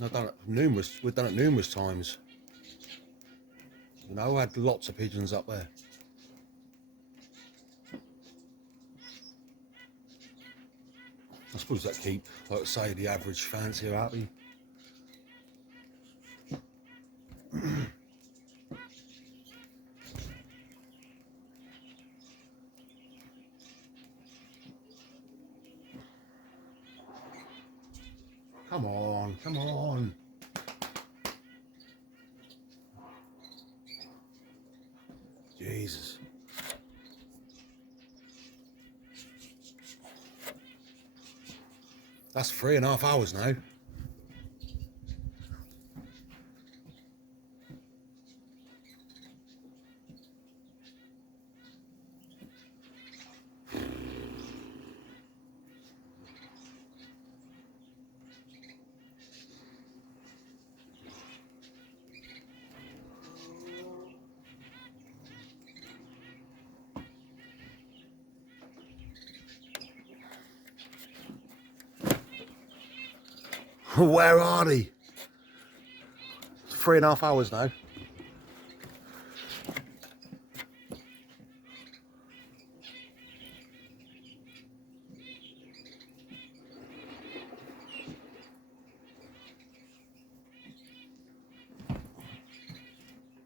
We've done it numerous times. You know, I had lots of pigeons up there. I suppose that keep, like I say, the average fancier happy. Come on, come on. Jesus. That's 3.5 hours now. Where are they? It's 3.5 hours now.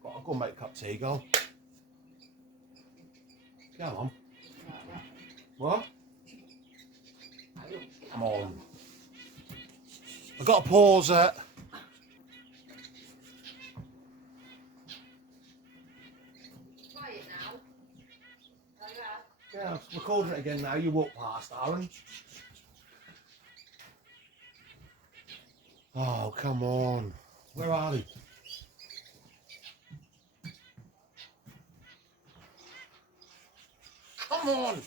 I'll go and make a cup of tea, girl. Come on. What? Come on. I've got to pause it. Quiet now. Yeah, I'm recording it again now. You walk past, Aaron. Oh, come on. Where are they? Come on.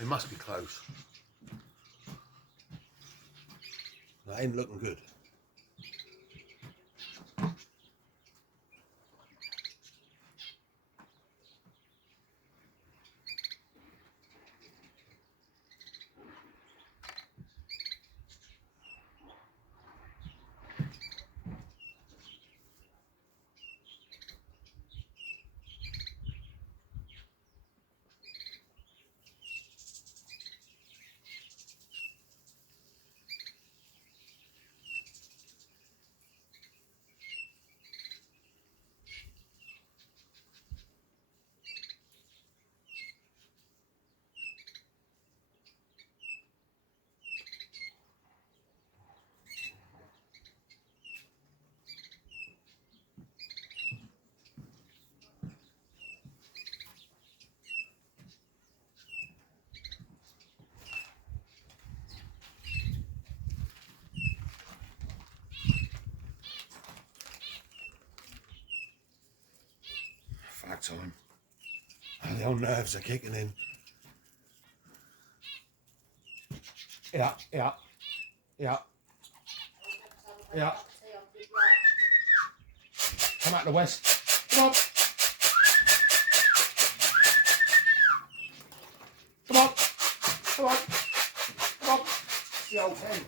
It must be close. That ain't looking good. Fact time. Oh, the old nerves are kicking in. Yeah, yeah, yeah, yeah. Come out the west. Come on. Come on. Come on. Come on. The old hen.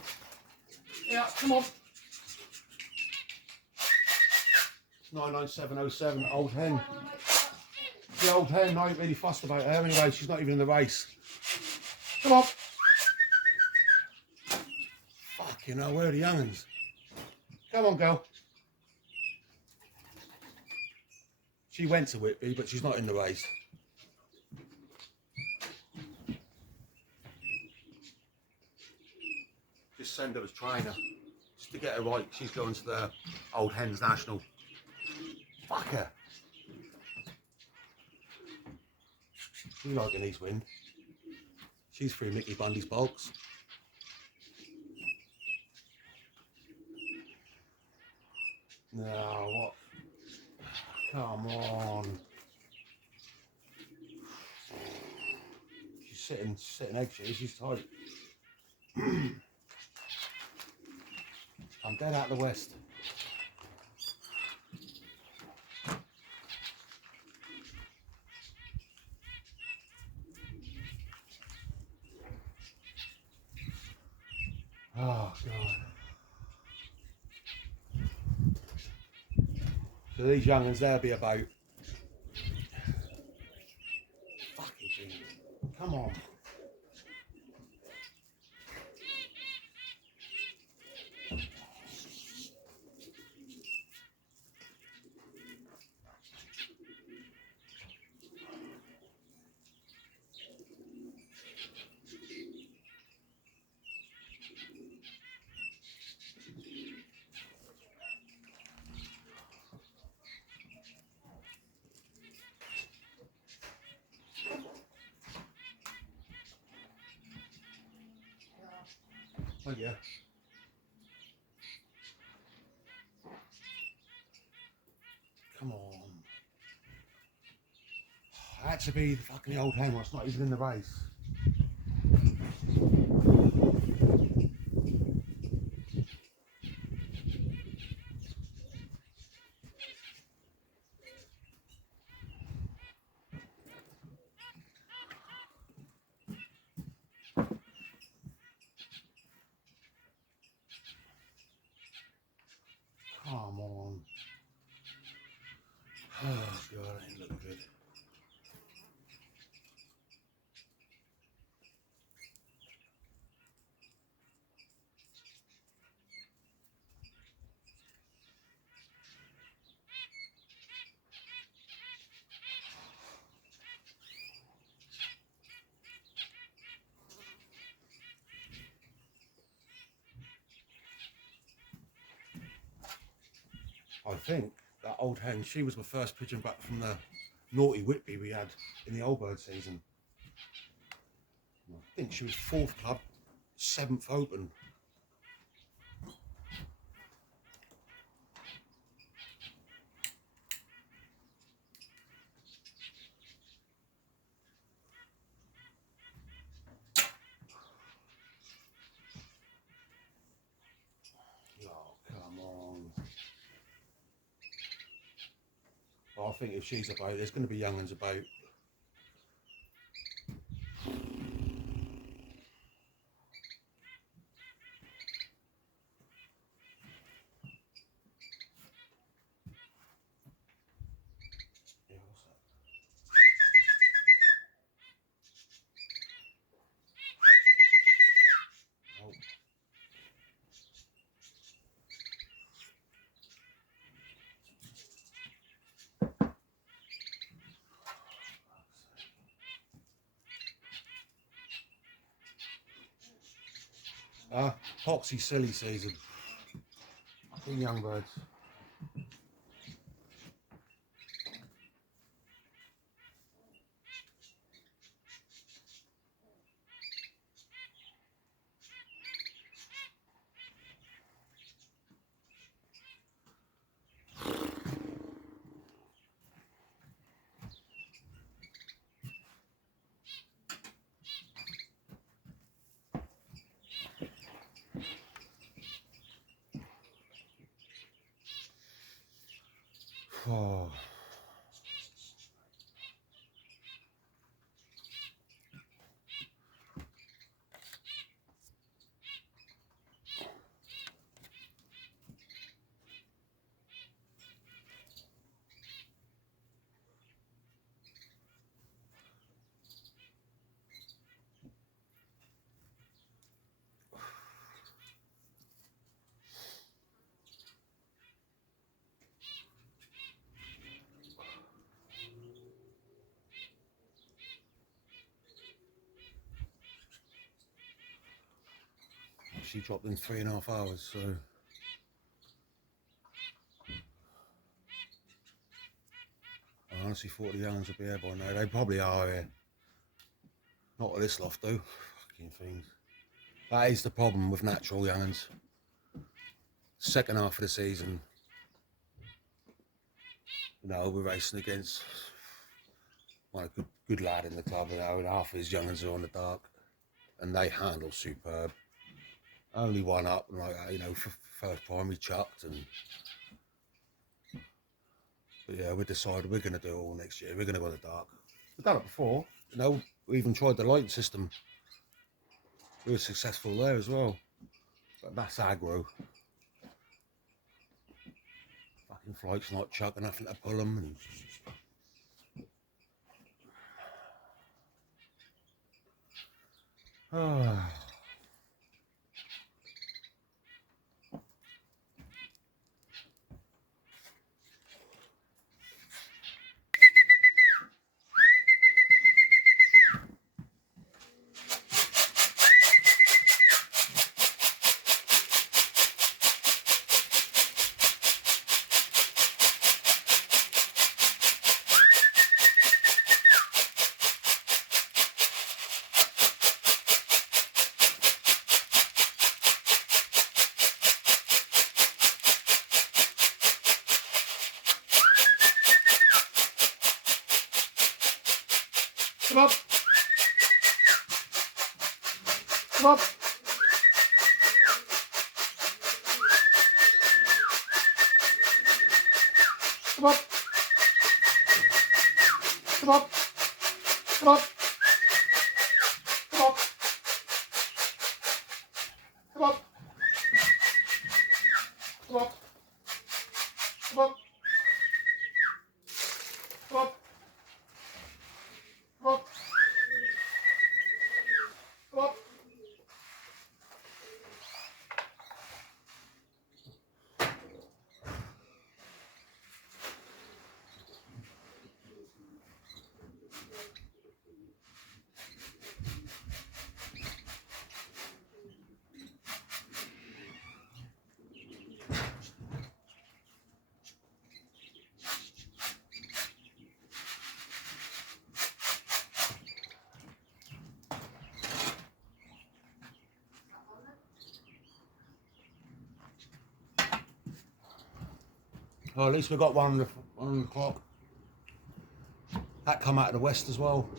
Yeah, come on. 99707, old hen. The old hen, I ain't really fussed about her anyway, she's not even in the race. Come on. Fucking hell, where are the young'uns? Come on, girl. She went to Whitby, but she's not in the race. Just send her as trainer. Just to get her right, she's going to the Old Hens National. Fuck her. She's liking East Wind. She's through Mickey Bundy's box. No, what? Come on. She's sitting eggshells, she's tight. I'm dead out of the west. Oh God. So these young'uns, they'll be about, fucking thing. Come on. Oh yeah. Come on. I had to be the fucking old hen, it's not even in the race. Come on. Oh God, that ain't looking good. I think that old hen, she was my first pigeon back from the naughty Whitby we had in the old bird season. I think she was 4th club, 7th open. Oh, come on. I think if she's about, there's going to be young'uns about. Yeah, what's that? Oh. Poxy silly season. In young birds. Oh. She dropped in 3.5 hours, so. I honestly thought the young'uns would be here by now. They probably are here. Not at this loft though. Fucking things. That is the problem with natural young'uns. Second half of the season, you know, we're racing against a good lad in the club, you know, and half of his young'uns are on the dark, and they handle superb. Only one up, like, you know, first primary chucked, and but yeah, we decided we're going to do it all next year. We're going to go to the dark. We've done it before, you know. We even tried the light system. We were successful there as well. But that's aggro. Fucking flight's not chucking nothing to pull them. And come up. Come up. Come up. Come up. Come up. Come up. Come up. Come up. Come up. Come up. Come up. Come up. Well, at least we got one on the clock. That come out of the west as well.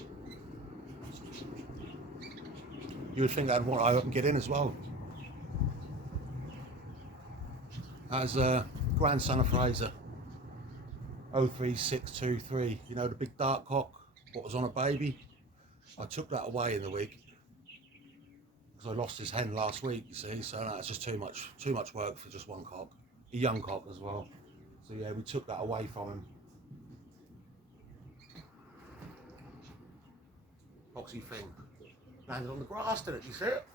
You would think I'd want to open get in as well. As a grandson of Fraser, 03623. You know, the big dark cock, what was on a baby. I took that away in the week because I lost his hen last week. You see, so that's just too much work for just one cock, a young cock as well. So yeah, we took that away from him. Foxy thing landed on the grass, didn't it? You see it?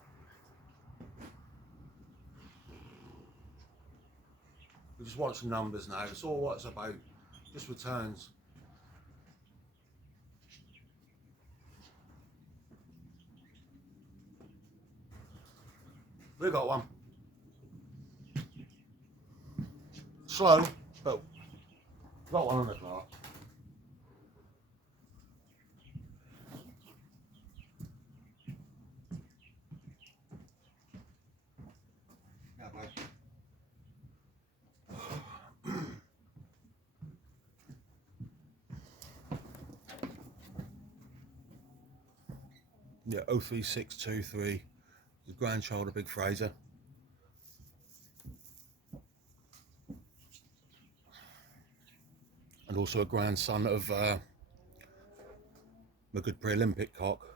We just want some numbers now. It's all what it's about. Just returns. We got one. Slow, but got one on the clock. Yeah, mate. Yeah, 03623, the grandchild of Big Fraser. And also a grandson of my good pre-Olympic cock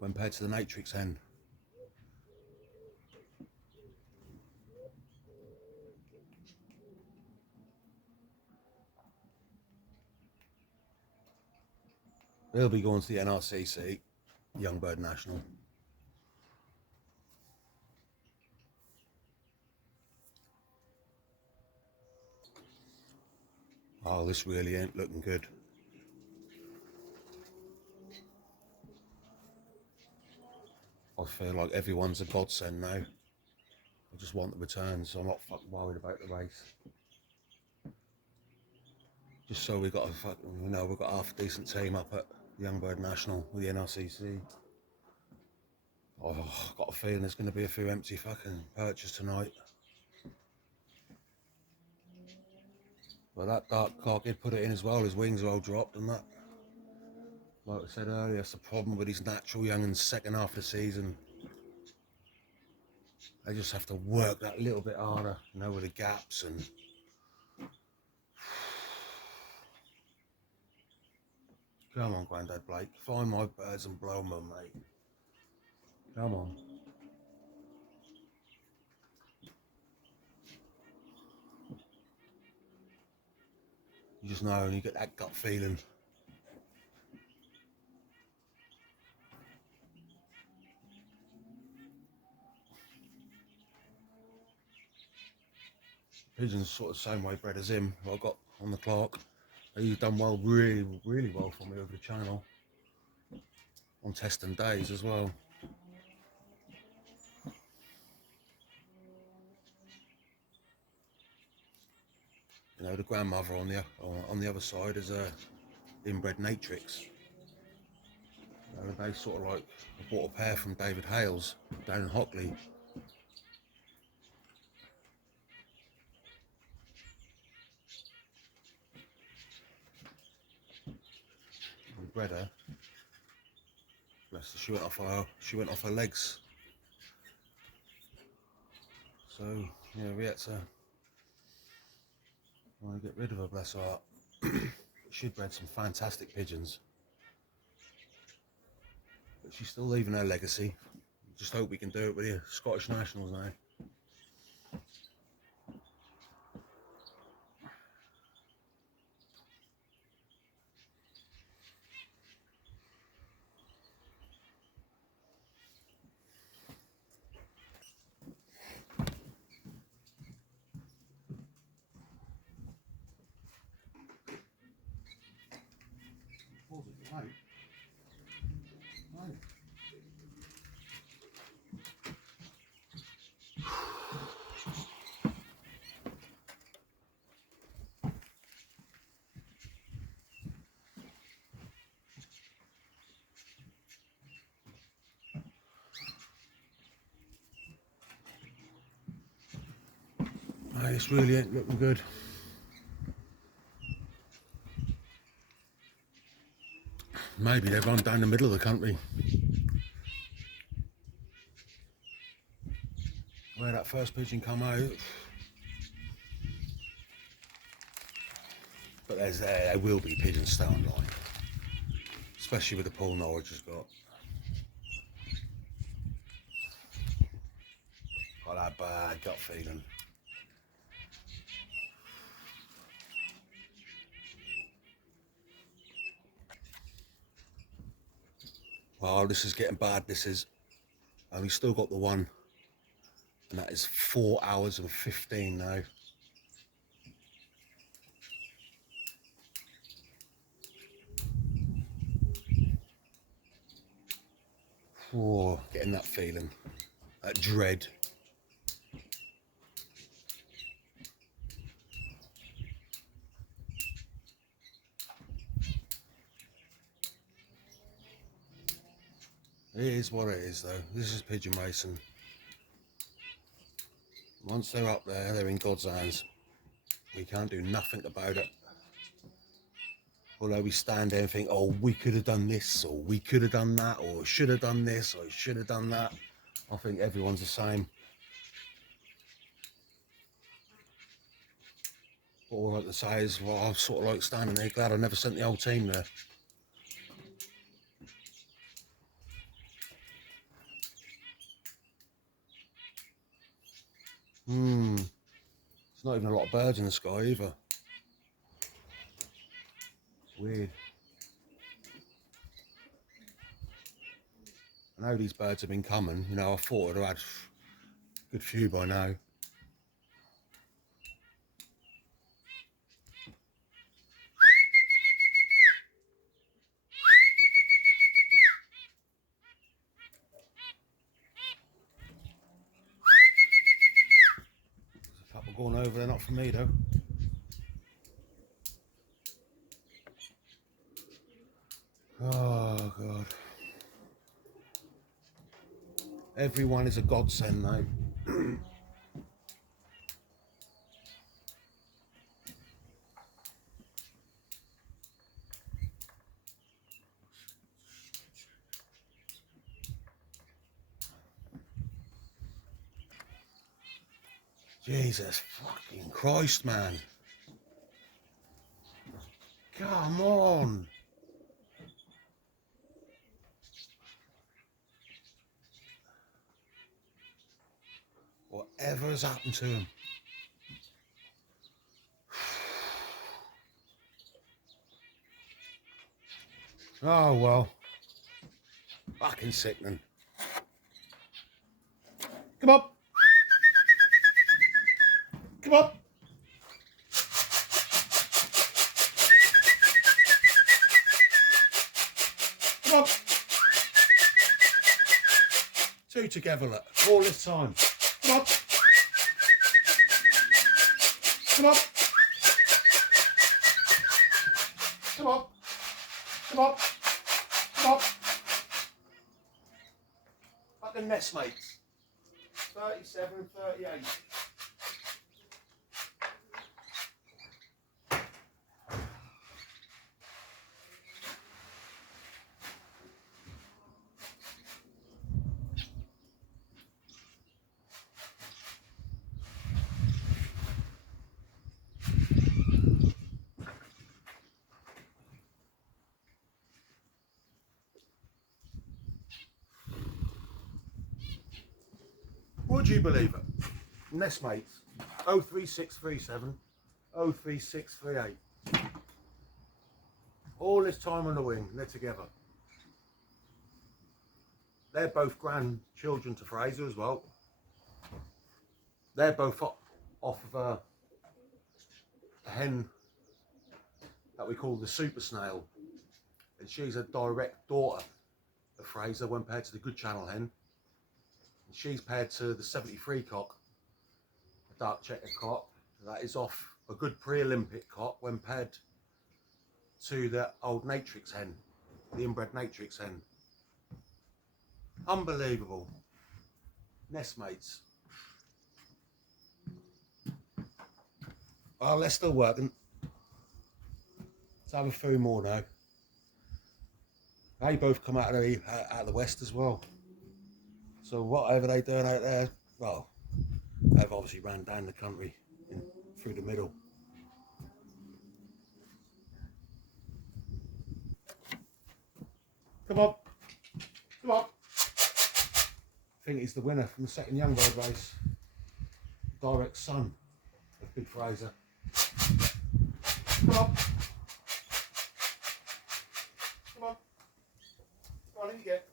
when paired to the Matrix hen. They'll be going to the NRCC, Young Bird National. Oh, this really ain't looking good. I feel like everyone's a godsend now. I just want the returns, so I'm not fucking worried about the race. Just so we got a fucking, you know, we've got half a decent team up at Young Bird National with the NRCC. Oh, I've got a feeling there's going to be a few empty fucking perches tonight. But that dark cock, he'd put it in as well, his wings are all dropped and that. Like I said earlier, that's the problem with these natural young in the second half of the season. They just have to work that little bit harder, you know, with the gaps and... Come on, Grandad Blake, find my birds and blow them, mate. Come on. You just know, and you get that gut feeling. Pigeon's sort of the same way bred as him, what I got on the Clark. He's done well, really well for me over the channel. On testing days as well. You know, the grandmother on the other side is a inbred matrix. You know, they sort of like, I bought a pair from David Hales down in Hockley. We bred her. Bless her, she went off her legs. So yeah, we had to get rid of her, bless her heart. She'd bred some fantastic pigeons, but she's still leaving her legacy. Just hope we can do it with the Scottish Nationals now. This really ain't looking good. Maybe they've run down the middle of the country. Where that first pigeon come out. But there will be pigeons stay on line. Especially with the pool Norwich has got. Got that bad gut feeling. Oh, this is getting bad, this is. And we've still got the one. And that is 4 hours and 15 now. Oh, getting that feeling. That dread. It is what it is though. This is pigeon racing. Once they're up there, they're in God's hands. We can't do nothing about it. Although we stand there and think, oh, we could have done this, or we could have done that, or should have done this, or should have done that. I think everyone's the same. All I like to say is, well, I'm sort of like standing there glad I never sent the whole team there. There's not even a lot of birds in the sky either. Weird. I know these birds have been coming, you know, I thought I'd have had a good few by now. There's a couple going over there, not for me though. Oh God. Everyone is a godsend though. Jesus fucking Christ, man. Come on. Whatever has happened to him? Oh well. Fucking sickening. Come on. Come on. Come on. Two together, look. All this time. Come on. Come on. Come on. Come on. Come on. Fucking mess, mates. 37, 38. Would you believe it? Nest mates, 03637, 03638. All this time on the wing, they're together. They're both grandchildren to Fraser as well. They're both off of a hen that we call the super snail. And she's a direct daughter of Fraser when paired to the good channel hen. And she's paired to the 73 cock, a dark checkered cock. That is off a good pre-Olympic cock when paired to the old Natrix hen, the inbred Natrix hen. Unbelievable. Nest mates. Oh, they're still working. Let's have a few more now. They both come out of the west as well. So whatever they're doing out there, well, they've obviously ran down the country through the middle. Come on. Come on. I think he's the winner from the second young bird race. Direct son of Big Fraser. Come on. Come on. Come on, in you get.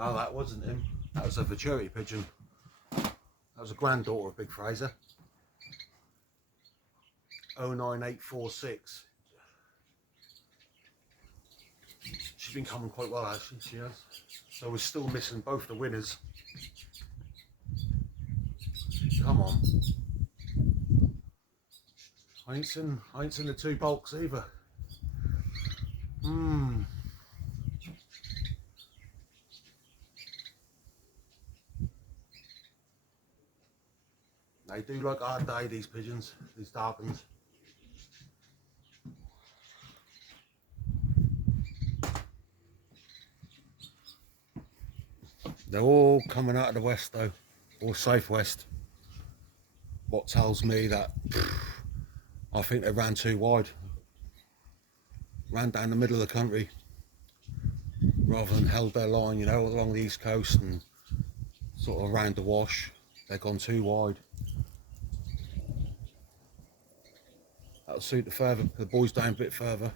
Oh, that wasn't him. That was a maturity pigeon. That was a granddaughter of Big Fraser. 09846. She's been coming quite well actually, she has. So we're still missing both the winners. Come on. I ain't seen the two bulks either. They do like hard day, these pigeons, these darkens. They're all coming out of the west though, or southwest. What tells me that I think they ran too wide. Ran down the middle of the country rather than held their line, you know, along the east coast and sort of around the wash. They've gone too wide. That'll suit the boys down a bit further.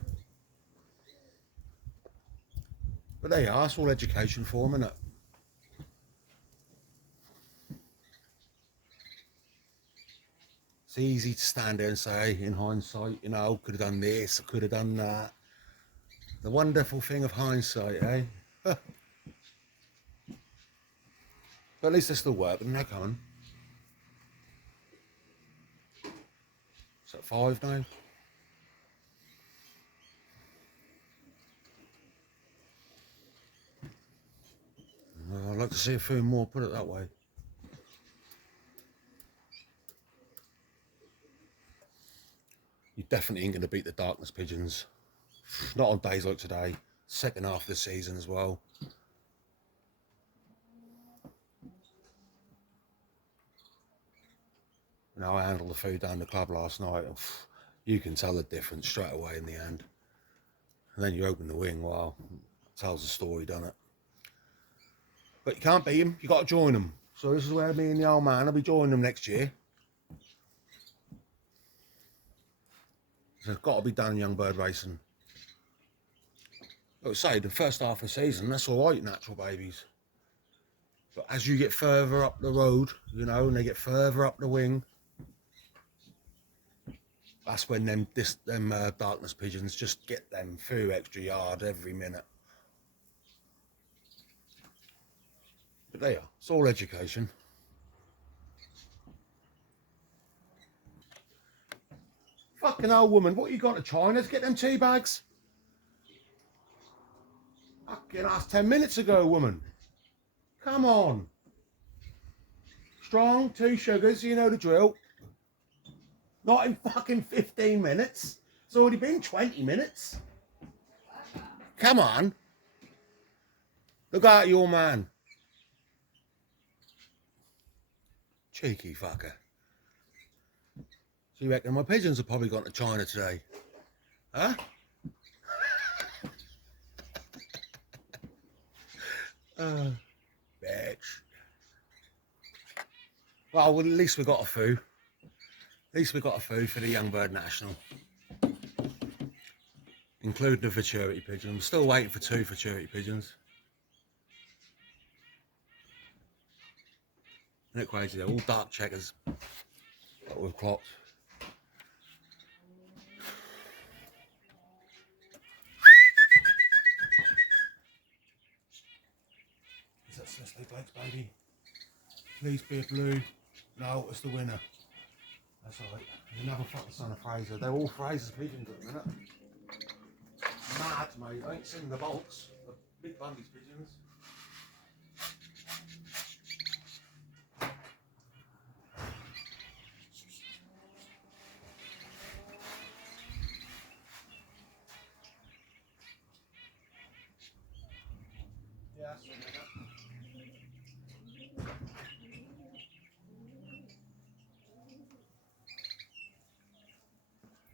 But there you are, it's all education for them, isn't it? It's easy to stand there and say, in hindsight, you know, could have done this, I could have done that. The wonderful thing of hindsight, eh? But at least they're still working, they're coming. Is that 5 now? I'd like to see a few more, put it that way. You definitely ain't going to beat the darkness pigeons. Not on days like today. Second half of the season as well. Now I handled the food down the club last night. And you can tell the difference straight away in the end. And then you open the wing, well, it tells the story, doesn't it? But you can't beat them, you got to join them. So this is where me and the old man will be joining them next year. So it's got to be done in young bird racing. Like I say, the first half of the season, that's all right, natural babies. But as you get further up the road, you know, and they get further up the wing, that's when them darkness pigeons just get them few extra yard every minute. But there you are, it's all education. Fucking hell, woman, what you got to China to get them tea bags? Fucking ass 10 minutes ago, woman. Come on. Strong, 2 sugars, you know the drill. Not in fucking 15 minutes. It's already been 20 minutes. Come on. Look out, your man. Cheeky fucker. So you reckon my pigeons have probably gone to China today? Huh? Bitch. Well, at least we got a few. At least we got a few for the Young Bird National. Including the futurity pigeon. I'm still waiting for 2 futurity pigeons. Isn't it crazy? They're all dark checkers that we've clocked. Is that Cecily Blake's baby? Please be a blue. No, it's the winner. That's alright. Another fucking son of Fraser. They're all Fraser's pigeons at the minute. Mad, mate. I ain't seen the bolts. The big Bundy's pigeons. Yeah, that's the winner.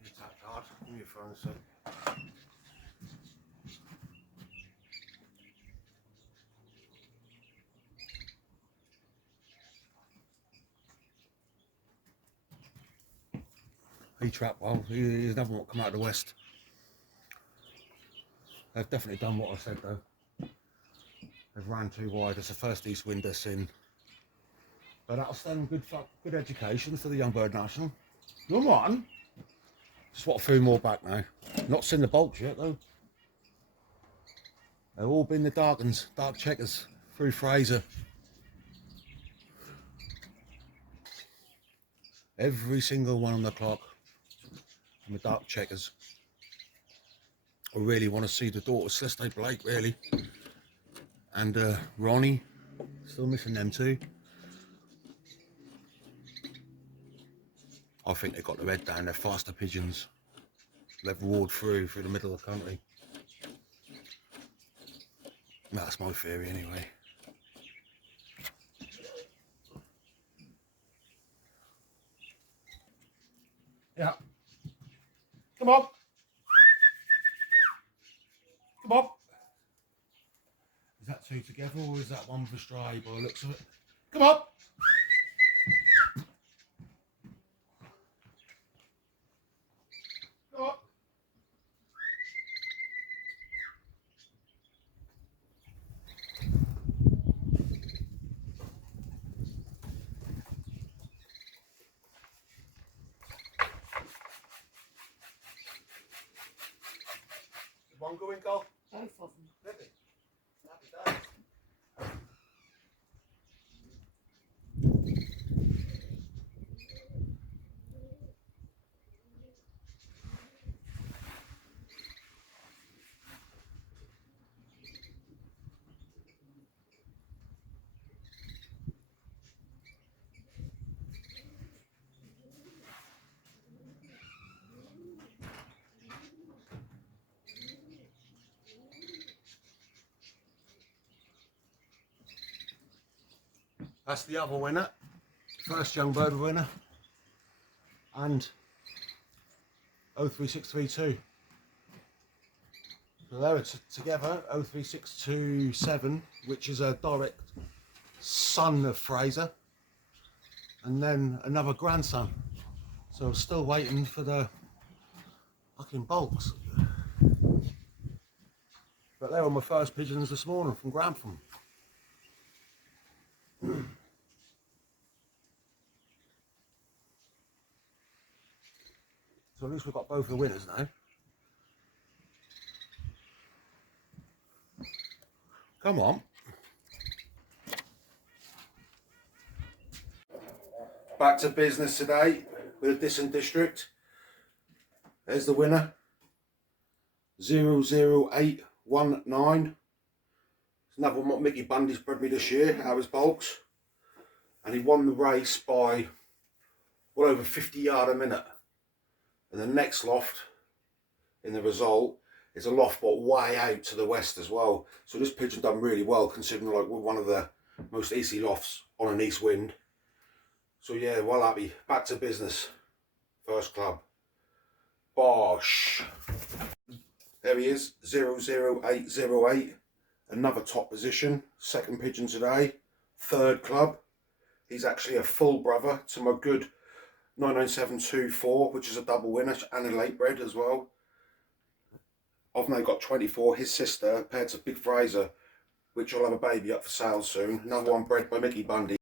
Your tap card. Give me your phone, so. He trapped well. He's another one come out of the west. They've definitely done what I said though. They've ran too wide. It's the first east wind they've seen. But that'll stand good education for the Young Bird National. Come on. Just want a few more back now. Not seen the bolts yet though. They've all been the dark checkers through Fraser. Every single one on the clock. And the dark checkers. I really want to see the daughter Celeste Blake, really. And Ronnie. Still missing them too. I think they've got the head down. They're faster pigeons. They've roared through the middle of the country. That's my theory anyway. Yeah. Come on. Come on. Is that 2 together or is that 1 for stray by the looks of it? Come on. Come on. One going, Carl? Both of them. Really? Happy days. That's the other winner. First young bird winner. and 03632. So they're together, 03627, which is a direct son of Fraser, and then another grandson. So I'm still waiting for the fucking bulks. But they were my first pigeons this morning from Grantham. So at least we've got both the winners now. Come on. Back to business today with a Disson District. There's the winner. 00819. It's another one what Mickey Bundy's bred me this year out of his bulks. And he won the race by well over 50 yards a minute. And the next loft in the result is a loft but way out to the west as well. So this pigeon done really well considering like we're one of the most easy lofts on an east wind. So yeah, well happy. Back to business. First club. Bosh. There he is, 00808. Another top position. Second pigeon today. Third club. He's actually a full brother to my good 99724, which is a double winner and a late bred as well. I've now got 24. His sister paired to Big Fraser, which will have a baby up for sale soon. Another one bred by Mickey Bundy.